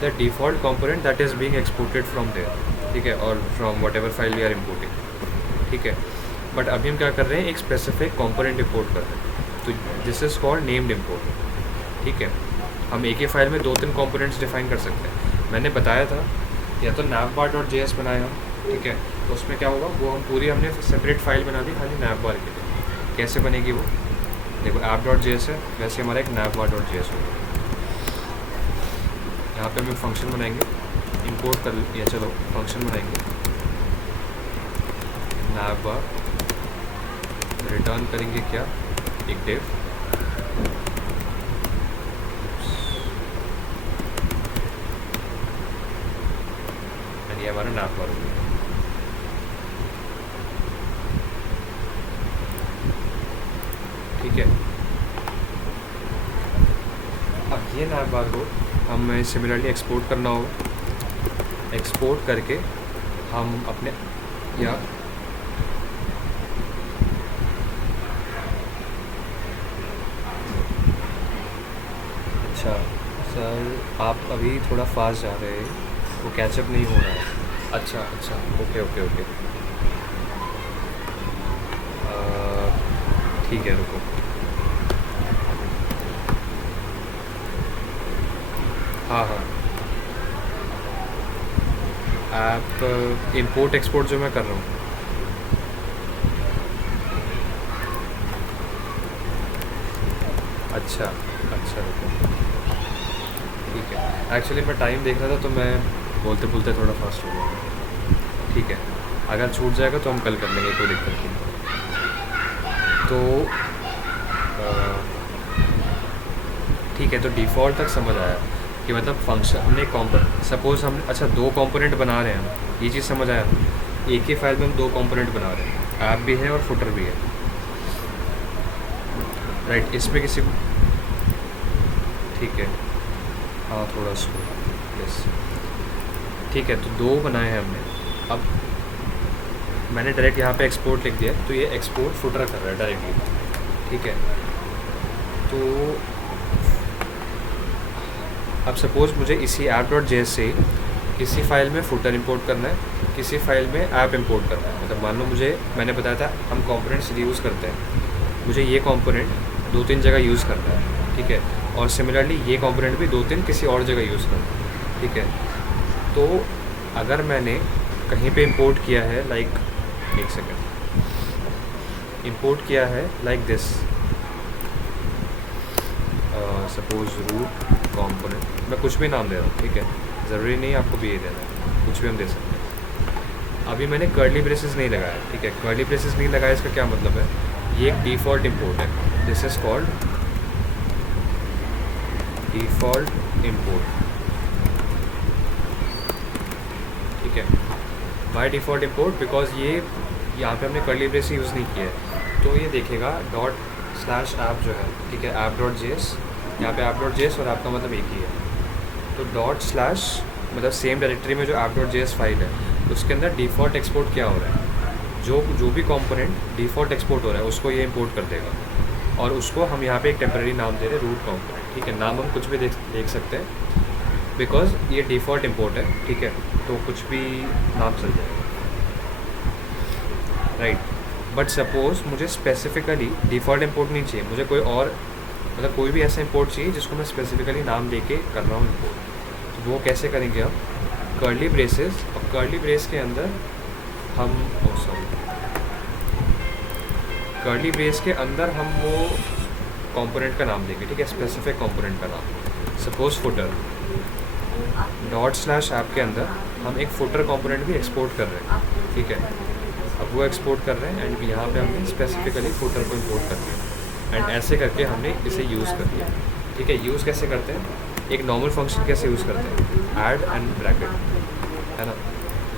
the default component that is being exported from there, ठीक है, और from whatever file we are importing, ठीक है। बट अभी हम क्या कर रहे हैं, एक स्पेसिफिक कंपोनेंट इम्पोर्ट कर रहे हैं, तो this is called named import, ठीक है। हम एक ही फाइल में 2-3 कंपोनेंट्स डिफाइन कर सकते हैं। मैंने बताया था, या तो navbar.js बनाए हम, ठीक है, तो उसमें क्या होगा, वो हम पूरी हमने सेपरेट फाइल बना दी खाली navbar के लिए। कैसे बनेगी वो, देखो app.js है, वैसे हमारा एक navbar.js होगा। यहाँ पे हम फंक्शन बनाएंगे, इंपोर्ट कर, या चलो फंक्शन बनाएंगे, navbar, रिटर्न करेंगे क्या, एक डिव, ये हमारा navbar हो गया, ठीक है। अब ये navbar को हमें सिमिलरली एक्सपोर्ट करना होगा, एक्सपोर्ट करके हम अपने, या अच्छा सर आप अभी थोड़ा फास्ट जा रहे हैं, वो कैचअप नहीं हो रहा है। अच्छा अच्छा, ओके ओके ओके, ठीक है, रुको। हाँ हाँ, आप इंपोर्ट एक्सपोर्ट जो मैं कर रहा हूँ, अच्छा अच्छा, रुको, ठीक है। एक्चुअली मैं टाइम देख रहा था तो मैं बोलते बोलते थोड़ा फास्ट हो गया। ठीक है, अगर छूट जाएगा तो हम कल कर लेंगे, कोई दिक्कत नहीं। तो ठीक है, तो डिफ़ॉल्ट तक समझ आया कि मतलब फंक्शन हमने सपोज़ हम अच्छा 2 कंपोनेंट बना रहे हैं, ये चीज़ समझ आया। एक ही फाइल में हम 2 कंपोनेंट बना रहे हैं, ऐप भी है और फुटर भी है, राइट। इसमें किसी को ठीक है, हाँ थोड़ा स्लो, यस ठीक है। तो 2 बनाए हैं हमने। अब मैंने डायरेक्ट यहाँ पे एक्सपोर्ट लिख दिया, तो ये एक्सपोर्ट फुटर कर रहा है डायरेक्टली। ठीक है, तो अब सपोज़ मुझे इसी app.js से किसी फ़ाइल में फुटर इंपोर्ट करना है, किसी फ़ाइल में ऐप इंपोर्ट करना है। मतलब मान लो मैंने बताया था हम कंपोनेंट्स रीयूज़ करते हैं, मुझे ये कंपोनेंट 2-3 जगह यूज़ करना है। ठीक है, और सिमिलरली ये कंपोनेंट भी 2-3 किसी और जगह यूज़ करना है। ठीक है, तो अगर मैंने कहीं पे इंपोर्ट किया है, लाइक एक सेकेंड, इंपोर्ट किया है like this, suppose root component, मैं कुछ भी नाम दे रहा हूँ। ठीक है, ज़रूरी नहीं आपको भी ये देना है, कुछ भी हम दे सकते हैं। अभी मैंने कर्ली ब्रेसेस नहीं लगाया। ठीक है, कर्ली ब्रेसेस नहीं लगाया, इसका क्या मतलब है, ये एक डिफ़ॉल्ट इंपोर्ट है, this is called default import. ठीक है, बाय डिफ़ॉल्ट इंपोर्ट, बिकॉज ये यहाँ पे हमने कर्ली ब्रेस यूज़ नहीं किया है, तो ये देखेगा ./app जो है। ठीक है, app.js, यहाँ पे app.js और app का मतलब एक ही है। तो मतलब सेम डायरेक्टरी में जो app.js फाइल है, उसके अंदर डिफ़ॉल्ट एक्सपोर्ट क्या हो रहा है, जो भी कंपोनेंट डिफ़ॉल्ट एक्सपोर्ट हो रहा है उसको ये इंपोर्ट कर देगा, और उसको हम यहाँ पे एक टेम्परेरी नाम दे रहे हैं, रूट कंपोनेंट। ठीक है, नाम हम कुछ भी देख सकते हैं, बिकॉज ये डिफ़ॉल्ट इंपोर्ट है। ठीक है, तो कुछ भी नाम चल जाएगा, राइट। बट सपोज़ मुझे स्पेसिफिकली डिफ़ॉल्ट इंपोर्ट नहीं चाहिए, मुझे कोई और मतलब कोई भी ऐसा इंपोर्ट चाहिए जिसको मैं स्पेसिफिकली नाम देके कर रहा हूँ इंपोर्ट। तो वो कैसे करेंगे हम, कर्ली ब्रेसेस, और कर्ली ब्रेस के अंदर हम कर्ली ब्रेस के अंदर हम वो कंपोनेंट का नाम देंगे। ठीक है, स्पेसिफिक कंपोनेंट का नाम, सपोज़ फुटर, ./app के अंदर हम एक फुटर कंपोनेंट भी एक्सपोर्ट कर रहे हैं। ठीक है, अब वो एक्सपोर्ट कर रहे हैं एंड यहाँ पे हमने स्पेसिफिकली फुटर को इंपोर्ट कर दिया, एंड ऐसे करके हमने इसे यूज़ कर दिया। ठीक है, यूज़ कैसे करते हैं, एक नॉर्मल फंक्शन कैसे यूज़ करते हैं, ऐड एंड ब्रैकेट, है ना।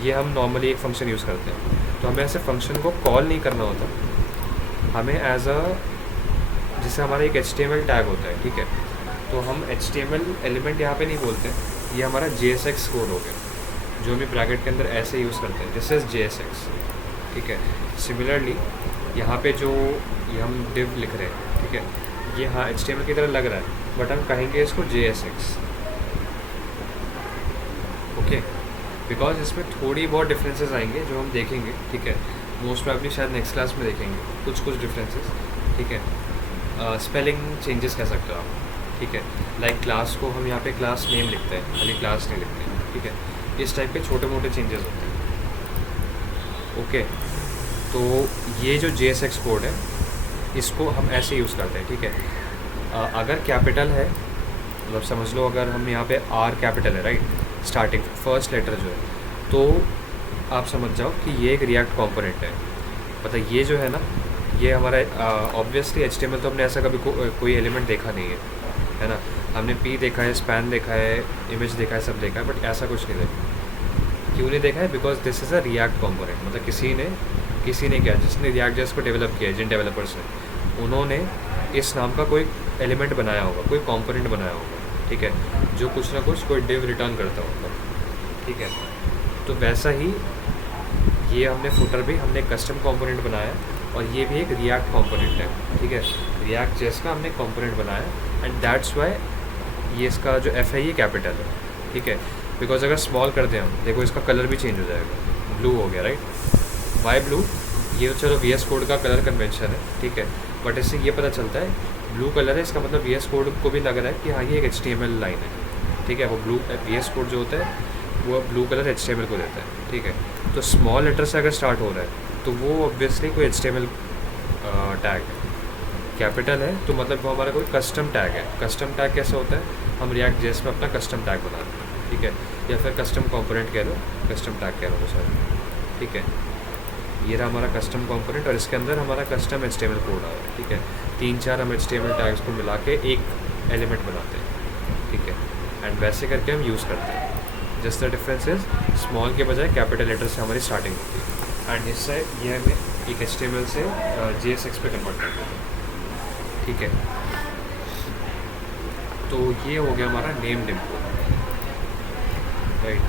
ये हम नॉर्मली एक फ़ंक्शन यूज़ करते हैं, तो हमें ऐसे फ़ंक्शन को कॉल नहीं करना होता, हमें एज अ जैसे हमारा एक HTML टैग होता है। ठीक है, तो हम HTML एलिमेंट यहाँ पे नहीं बोलते, ये हमारा JSX कोड हो गया, जो हम ब्रैकेट के अंदर ऐसे यूज़ करते हैं, दिस इज़ JSX। ठीक है, सिमिलरली यहाँ पे जो ये हम div लिख रहे हैं, ठीक है, ये हाँ HTML की तरह लग रहा है, बट हम कहेंगे इसको JSX। ओके, बिकॉज इसमें थोड़ी बहुत डिफरेंसेस आएंगे जो हम देखेंगे। ठीक है, मोस्ट प्रॉब्ली शायद नेक्स्ट क्लास में देखेंगे कुछ डिफरेंसेस। ठीक है, स्पेलिंग चेंजेस कह सकते हो आप। ठीक है, लाइक क्लास को हम यहाँ पे क्लास नेम लिखते हैं, खाली क्लास नहीं लिखते हैं। ठीक है, इस टाइप के छोटे मोटे चेंजेस होते हैं। ओके, तो ये जो JSX कोड है इसको हम ऐसे यूज़ करते हैं। ठीक है, अगर कैपिटल है, मतलब समझ लो अगर हम यहाँ पे R कैपिटल है, राइट, स्टार्टिंग फर्स्ट लेटर जो है, तो आप समझ जाओ कि ये एक रिएक्ट कंपोनेंट है। मतलब ये जो है ना, ये हमारा ऑब्वियसली HTML तो हमने ऐसा कभी कोई एलिमेंट देखा नहीं है ना। हमने P देखा है, स्पैन देखा है, इमेज देखा है, सब देखा है, बट ऐसा कुछ नहीं देखा। क्यों नहीं देखा है, because this is a react component. मतलब किसी ने क्या, जिसने React.js को डेवलप किया है, जिन डेवलपर्स ने, उन्होंने इस नाम का कोई एलिमेंट बनाया होगा, कोई कंपोनेंट बनाया होगा। ठीक है, जो कुछ ना कुछ कोई डिव रिटर्न करता होगा। ठीक है, तो वैसा ही ये हमने फुटर भी हमने कस्टम कंपोनेंट बनाया, और ये भी एक रिएक्ट कंपोनेंट है। ठीक है, React.js का हमने कंपोनेंट बनाया, एंड दैट्स वाई ये इसका जो F है ये कैपिटल है। ठीक है, बिकॉज अगर स्मॉल कर दें हम, देखो इसका कलर भी चेंज हो जाएगा, ब्लू हो गया, राइट। वाई ब्लू, ये तो चलो VS कोड का कलर कन्वेंशन है। ठीक है, बट इससे ये पता चलता है ब्लू कलर है, इसका मतलब VS कोड को भी लग रहा है कि हाँ ये एक HTML लाइन है। ठीक है, वो ब्लू VS कोड जो होता है वो ब्लू कलर HTML को देता है। ठीक है, तो स्मॉल लेटर से अगर स्टार्ट हो रहा है तो वो ऑब्वियसली कोई HTML टैग है। कैपिटल है तो मतलब वो हमारा कोई कस्टम टैग है। कस्टम टैग कैसे होता है, हम रिएक्ट जेएस में अपना कस्टम टैग बना देते हैं, ठीक है, या फिर कस्टम कंपोनेंट कह लो, कस्टम टैग कह लो सॉरी, ठीक है। ये रहा हमारा कस्टम कंपोनेंट और इसके अंदर हमारा कस्टम HTML कोड आ रहा है, ठीक है। 3-4 हम HTML टैग्स को मिला के एक एलिमेंट बनाते हैं, ठीक है, एंड वैसे करके हम यूज़ करते हैं। Just the difference is small के बजाय कैपिटल लेटर से हमारी स्टार्टिंग होती है एंड इससे ये हमें एक HTML से JSX पे कन्वर्ट कर देते हैं, ठीक है। तो ये हो गया हमारा नेम्ड इम्पोर्ट, राइट,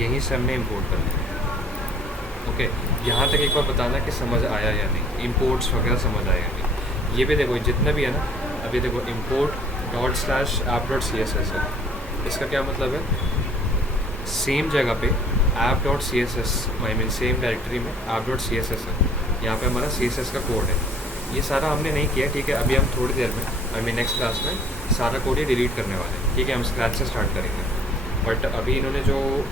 यहीं से हमने इम्पोर्ट कर लिया। ओके, यहाँ तक एक बार बताना कि समझ आया या नहीं, इंपोर्ट्स वगैरह समझ आया या नहीं। ये भी देखो जितना भी है ना, अभी देखो import.app.css है, इसका क्या मतलब है, सेम जगह पे app.css I mean same directory में app.css है, यहाँ पे हमारा CSS का कोड है। ये सारा हमने नहीं किया, ठीक है। अभी हम थोड़ी देर में आई मीन नेक्स्ट क्लास में सारा कोड ही डिलीट करने वाले हैं, ठीक है, हम स्क्रैच से स्टार्ट करेंगे। बट अभी इन्होंने जो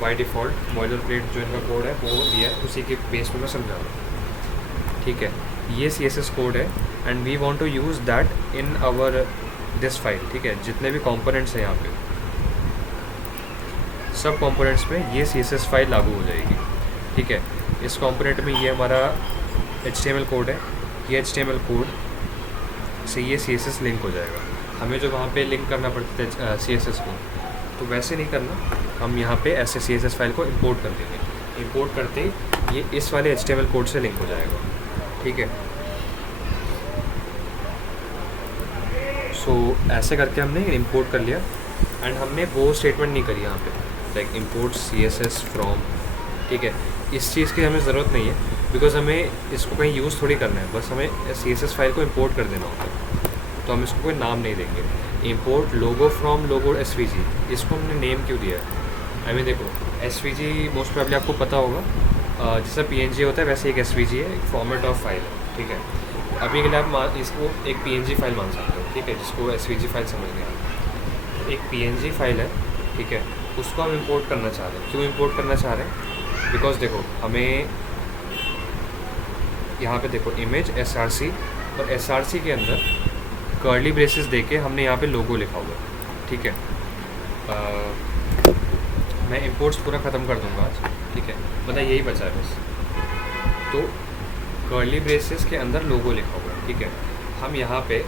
बाय डिफ़ॉल्ट बॉयलर प्लेट जो इनका कोड है वो दिया है, उसी के बेस पे मैं समझा रहा हूँ, ठीक है। ये CSS कोड है and we want to use that in our this file, ठीक है। जितने भी कंपोनेंट्स हैं यहाँ पे सब कंपोनेंट्स पे ये CSS फाइल लागू हो जाएगी, ठीक है। इस कंपोनेंट में ये हमारा HTML कोड है, ये HTML कोड से ये CSS लिंक हो जाएगा। हमें जो वहाँ पे लिंक करना पड़ता है CSS को, तो वैसे नहीं करना, हम यहाँ पे ऐसे CSS फाइल को इंपोर्ट कर देंगे। इंपोर्ट करते ही ये इस वाले HTML कोड से लिंक हो जाएगा, ठीक है। सो ऐसे करके हमने इंपोर्ट कर लिया एंड हमने वो स्टेटमेंट नहीं करी यहाँ पे लाइक इंपोर्ट CSS फ्रॉम, ठीक है। इस चीज़ की हमें ज़रूरत नहीं है बिकॉज हमें इसको कहीं यूज़ थोड़ी करना है, बस हमें CSS फाइल को इंपोर्ट कर देना होता है, तो हम इसको कोई नाम नहीं देंगे। Import logo from logo SVG, इसको हमने नेम क्यों दिया है, आई मीन देखो SVG मोस्ट प्रॉब्ली आपको पता होगा, जैसा PNG होता है वैसे एक SVG है, एक फॉर्मेट ऑफ फाइल है, ठीक है। अभी के लिए आप इसको एक PNG फाइल मान सकते हो, ठीक है, जिसको SVG फाइल समझ नहीं आता। एक PNG फाइल है, ठीक है, उसको हम इंपोर्ट करना चाह रहे हैं। क्यों इंपोर्ट करना चाह रहे हैं, बिकॉज देखो हमें यहाँ पे देखो इमेज SRC और SRC के अंदर कर्ली ब्रेसेस देके हमने यहाँ पे लोगो लिखा हुआ है, ठीक है। मैं इंपोर्ट्स पूरा ख़त्म कर दूँगा आज, ठीक है, मतलब यही बचा है बस। तो कर्ली ब्रेसेस के अंदर लोगो लिखा हुआ है, ठीक है। हम यहाँ पे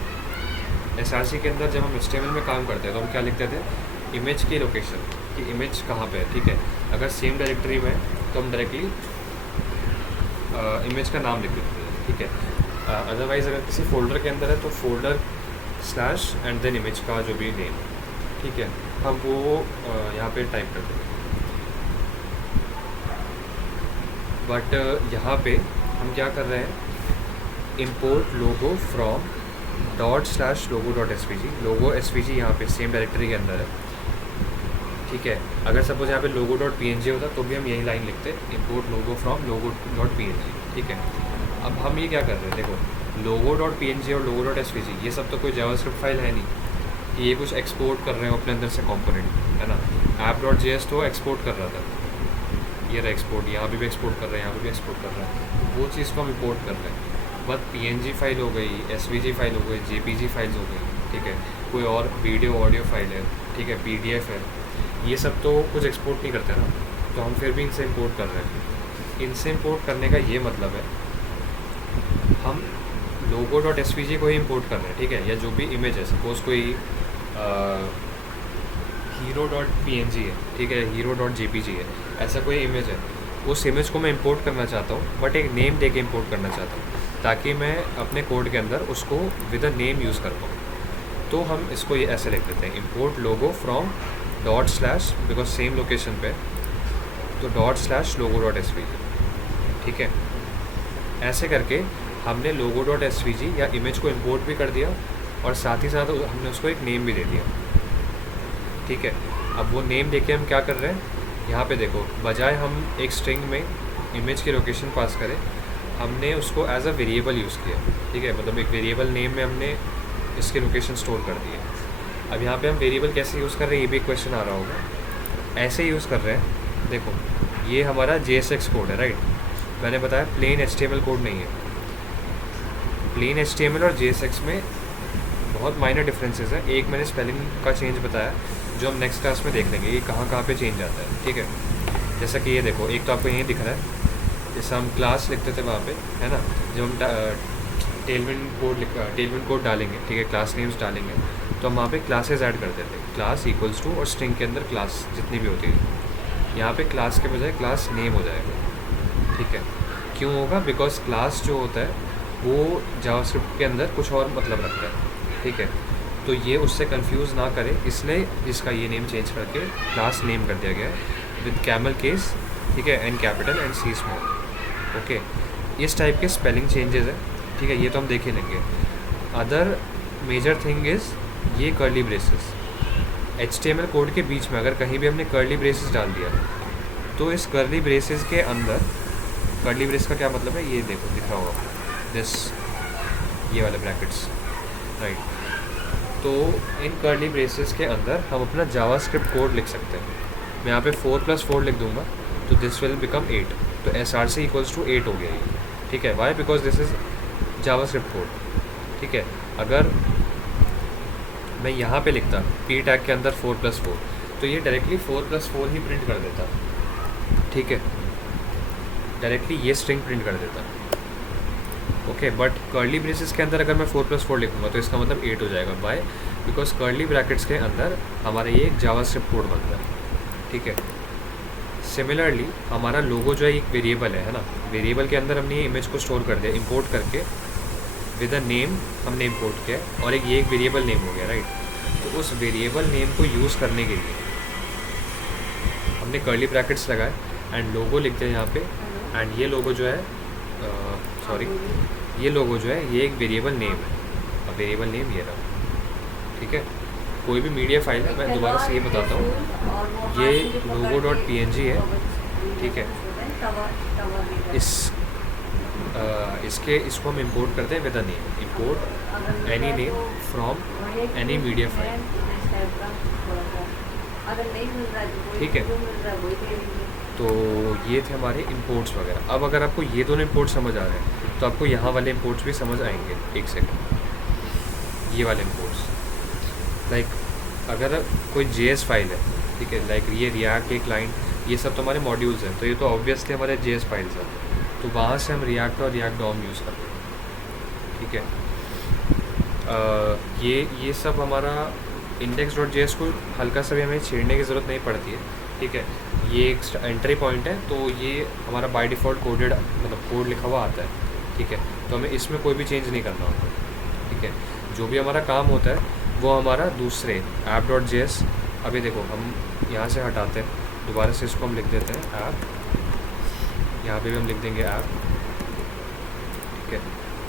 SRC के अंदर जब हम HTML में काम करते हैं तो हम क्या लिखते थे, इमेज की लोकेशन कि इमेज कहाँ पे है, ठीक है। अगर सेम डायरेक्टरी में तो हम डायरेक्टली इमेज का नाम लिख देते हैं, ठीक है। अदरवाइज़ अगर किसी फोल्डर के अंदर है तो folder slash and then image का जो भी नेम, ठीक है, हम वो यहाँ पे टाइप कर देंगे। बट यहाँ पे हम क्या कर रहे हैं, import logo from ./logo.svg, logo SVG यहाँ पे सेम डायरेक्टरी के अंदर है, ठीक है। अगर सपोज यहाँ पे logo.png होता तो भी हम यही लाइन लिखते, इंपोर्ट लोगो फ्रॉम logo.png, ठीक है। अब हम ये क्या कर रहे हैं, देखो logo.png और logo.svg ये सब तो कोई जावास्क्रिप्ट फाइल है नहीं, ये कुछ एक्सपोर्ट कर रहे हो अपने अंदर से कंपोनेंट, है ना। app.js तो एक्सपोर्ट कर रहा था, ये रहा एक्सपोर्ट, यहाँ भी एक्सपोर्ट कर रहे हैं, यहाँ पे भी एक्सपोर्ट कर रहे हैं, वो चीज़ को हम इंपोर्ट कर रहे हैं। बट PNG फाइल हो गई, SVG फाइल हो गई, JPG फाइल्स हो गई, ठीक है, कोई और वीडियो ऑडियो फाइल है, ठीक है, PDF है, ये सब तो कुछ एक्सपोर्ट नहीं करते ना, तो हम फिर भी इनसे इंपोर्ट कर रहे हैं। इनसे इंपोर्ट करने का ये मतलब है हम logo.svg को ही इंपोर्ट कर रहे हैं, ठीक है, या जो भी इमेज है, सपोज कोई hero.png है, ठीक है, hero.jpg है, ऐसा कोई इमेज है, उस इमेज को मैं इंपोर्ट करना चाहता हूँ बट एक नेम दे के इम्पोर्ट करना चाहता हूँ ताकि मैं अपने कोड के अंदर उसको विद अ नेम यूज़ कर पाऊँ। तो हम इसको ये ऐसे लिख देते हैं, import logo from ./ because same location पे, तो ./logo.svg, ठीक है। ऐसे करके हमने logo.svg या इमेज को इंपोर्ट भी कर दिया और साथ ही साथ हमने उसको एक नेम भी दे दिया, ठीक है। अब वो नेम देके हम क्या कर रहे हैं, यहाँ पे देखो बजाय हम एक स्ट्रिंग में इमेज की लोकेशन पास करें, हमने उसको एज अ वेरिएबल यूज़ किया, ठीक है, मतलब एक वेरिएबल नेम में हमने इसकी लोकेशन स्टोर कर दी है। अब यहाँ पे हम वेरिएबल कैसे यूज़ कर रहे हैं, ये भी क्वेश्चन आ रहा होगा। ऐसे यूज़ कर रहे हैं, देखो ये हमारा JSX कोड है, राइट, मैंने बताया प्लेन HTML कोड नहीं है। प्लेन HTML और JSX में बहुत माइनर डिफरेंसेस हैं। एक मैंने स्पेलिंग का चेंज बताया जो हम नेक्स्ट क्लास में देख लेंगे, ये कहाँ कहाँ पे चेंज आता है, ठीक है। जैसा कि ये देखो, एक तो आपको यहीं दिख रहा है, जैसे हम क्लास लिखते थे वहाँ पे, है ना, जब हम टेलविन कोड डालेंगे, ठीक है, क्लास नेम्स डालेंगे, तो हम वहाँ पे क्लासेस ऐड कर देते हैं, क्लास इक्वल्स टू, और स्ट्रिंग के अंदर क्लास जितनी भी होती है, यहाँ पे क्लास के बजाय क्लास नेम हो जाएगा, ठीक है। क्यों होगा? बिकॉज क्लास जो होता है वो जावास्क्रिप्ट के अंदर कुछ और मतलब रखता है, ठीक है। तो ये उससे कंफ्यूज ना करे, इसलिए इसका ये नेम चेंज करके क्लास नेम कर दिया गया है विद कैमल केस, ठीक है, N capital and C small, okay. इस टाइप के स्पेलिंग चेंजेस है, ठीक है, ये तो हम देख ही लेंगे। अदर मेजर थिंग इज़ ये कर्ली ब्रेसेस, HTML कोड के बीच में अगर कहीं भी हमने कर्ली ब्रेसेस डाल दिया तो इस कर्ली ब्रेसेस के अंदर, कर्ली ब्रेस का क्या मतलब है, ये देखो दिख रहा होगा, दिस, ये वाले ब्रैकेट्स, राइट। तो इन कर्ली ब्रेसेस के अंदर हम अपना जावास्क्रिप्ट कोड लिख सकते हैं। मैं यहाँ पे 4+4 लिख दूंगा तो दिस विल बिकम 8, तो SRC इक्वल्स टू 8 हो गया ये, ठीक है। Why? Because this is JavaScript code, ठीक है। अगर मैं यहाँ पे लिखता p टैग के अंदर 4+4, तो ये डायरेक्टली 4+4 ही प्रिंट कर देता, ठीक है, डायरेक्टली ये स्ट्रिंग प्रिंट कर देता, ओके। बट कर्ली ब्रेसेस के अंदर अगर मैं 4+4 लिखूँगा तो इसका मतलब 8 हो जाएगा। बाय? बिकॉज कर्ली ब्रैकेट्स के अंदर हमारा ये एक जावास्क्रिप्ट कोड बन रहा है, ठीक है। सिमिलरली हमारा लोगो जो है एक वेरिएबल है ना, वेरिएबल के अंदर हमने ये इमेज को स्टोर कर दिया, इंपोर्ट करके विद अ नेम हमने इंपोर्ट किया, और ये एक वेरिएबल नेम हो गया, राइट। तो उस वेरिएबल नेम को यूज़ करने के लिए हमने कर्ली ब्रैकेट्स लगाए एंड लोगो लिखते हैं यहाँ पे, एंड ये लोगो जो है ये लोगो जो है ये एक वेरिएबल नेम है, वेरिएबल नेम ये रहा, ठीक है। कोई भी मीडिया फाइल है, मैं दोबारा से ये बताता हूँ, ये logo.png है, ठीक है। इसको हम इंपोर्ट करते हैं with a name, import any name from any media file, ठीक है। तो ये थे हमारे इंपोर्ट्स वगैरह। अब अगर आपको ये दोनों इंपोर्ट समझ आ रहे हैं तो आपको यहाँ वाले इंपोर्ट्स भी समझ आएंगे। एक सेकंड, ये वाले इंपोर्ट्स, लाइक अगर कोई JS फाइल है, ठीक है, लाइक ये रिएक्ट के क्लाइंट, ये सब तो हमारे मॉड्यूल्स हैं, तो ये तो ऑब्वियसली हमारे JS फाइल्स हैं, तो वहाँ से हम रिएक्ट और रिएक्ट डॉम यूज़ करते हैं, ठीक है। ये सब हमारा index.js को हल्का सा भी हमें छेड़ने की ज़रूरत नहीं पड़ती है, ठीक है। ये एक एंट्री पॉइंट है, तो ये हमारा बाय डिफ़ॉल्ट कोडेड, मतलब कोड लिखा हुआ आता है, ठीक है। तो हमें इसमें कोई भी चेंज नहीं करना होता, ठीक है। जो भी हमारा काम होता है वो हमारा दूसरे app.js, अभी देखो हम यहाँ से हटाते हैं, दोबारा से इसको हम लिख देते हैं ऐप, यहाँ पे भी हम लिख देंगे ऐप, ठीक है।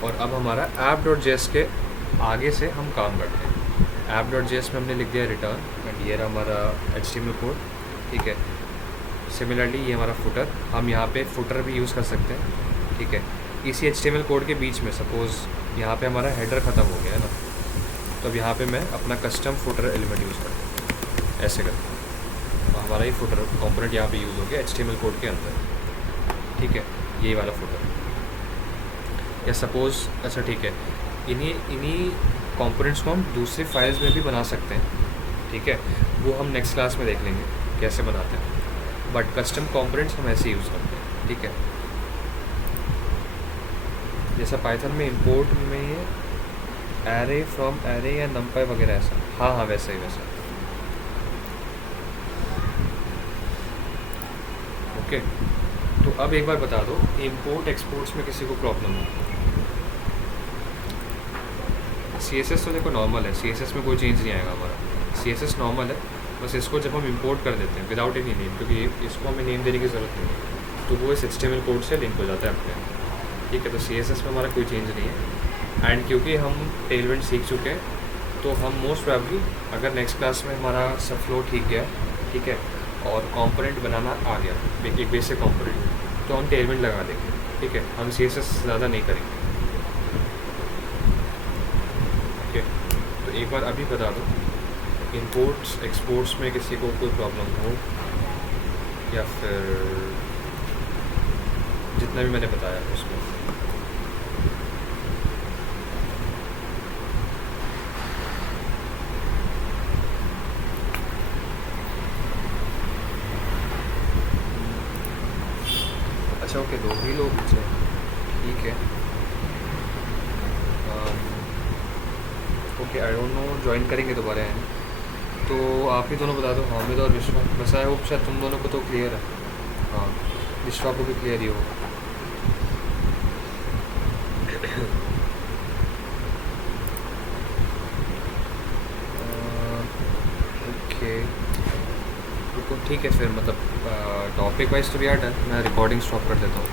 और अब हमारा app.js के आगे से हम काम करते हैं। app.js में हमने लिख दिया रिटर्न, एंड ये रहा हमारा HTML कोड, ठीक है। सिमिलरली ये हमारा फुटर, हम यहाँ पे फुटर भी यूज़ कर सकते हैं, ठीक है। इसी HTML कोड के बीच में सपोज़ यहाँ पे हमारा हेडर ख़त्म हो गया है ना, तो अब यहाँ पे मैं अपना कस्टम फुटर एलिमेंट यूज़ करता हूँ, ऐसे करता हूँ, और हमारा ये फुटर कंपोनेंट यहाँ पे यूज़ हो गया HTML कोड के अंदर, ठीक है, यही वाला फुटर। या सपोज़, अच्छा ठीक है, इन्हीं कंपोनेंट्स को हम दूसरी फाइल्स में भी बना सकते हैं, ठीक है, वो हम नेक्स्ट क्लास में देख लेंगे कैसे बनाते हैं। बट कस्टम कंपोनेंट्स हम ऐसे यूज़ करते हैं, ठीक है। जैसा पाइथन में इंपोर्ट में एरे फ्रॉम एरे या नंपाई वगैरह, ऐसा, हाँ वैसा ही वैसा, ओके। तो अब एक बार बता दो, इंपोर्ट एक्सपोर्ट्स में किसी को प्रॉब्लम हो? CSS तो देखो नॉर्मल है, CSS में कोई चेंज नहीं आएगा हमारा, CSS नॉर्मल है, बस इसको जब हम इंपोर्ट कर देते हैं विदाउट एनी नेम, क्योंकि इसको हमें नेम देने की ज़रूरत नहीं है, तो वो इस HTML कोड से लिंक हो जाता है अपने, ठीक है। तो CSS में हमारा कोई चेंज नहीं है, एंड क्योंकि हम टेलविंड सीख चुके हैं, तो हम मोस्ट प्रॉब्ली अगर नेक्स्ट क्लास में हमारा सब फ्लो ठीक गया, ठीक है, और कंपोनेंट बनाना आ गया, एक बेसिक कंपोनेंट, तो हम टेलविंड लगा देंगे, ठीक है। हम CSS ज़्यादा नहीं करेंगे, ओके। तो एक बार अभी बता दो, इंपोर्ट्स एक्सपोर्ट्स में किसी को कोई प्रॉब्लम हो, या फिर जितना भी मैंने बताया उसमें। अच्छा ओके, 2 ही लोग बचे हैं, ठीक है। Okay, I don't know join करेंगे दोबारा है, तो आप ही दोनों बता दो, हामिद और विश्वा। बस आई होप शायद तुम दोनों को तो क्लियर है। हाँ, विश्वा को भी क्लियर ही होगा। ओके, रुको, ठीक है फिर, मतलब टॉपिक वाइज तो वी आर डन, मैं रिकॉर्डिंग स्टॉप कर देता हूँ।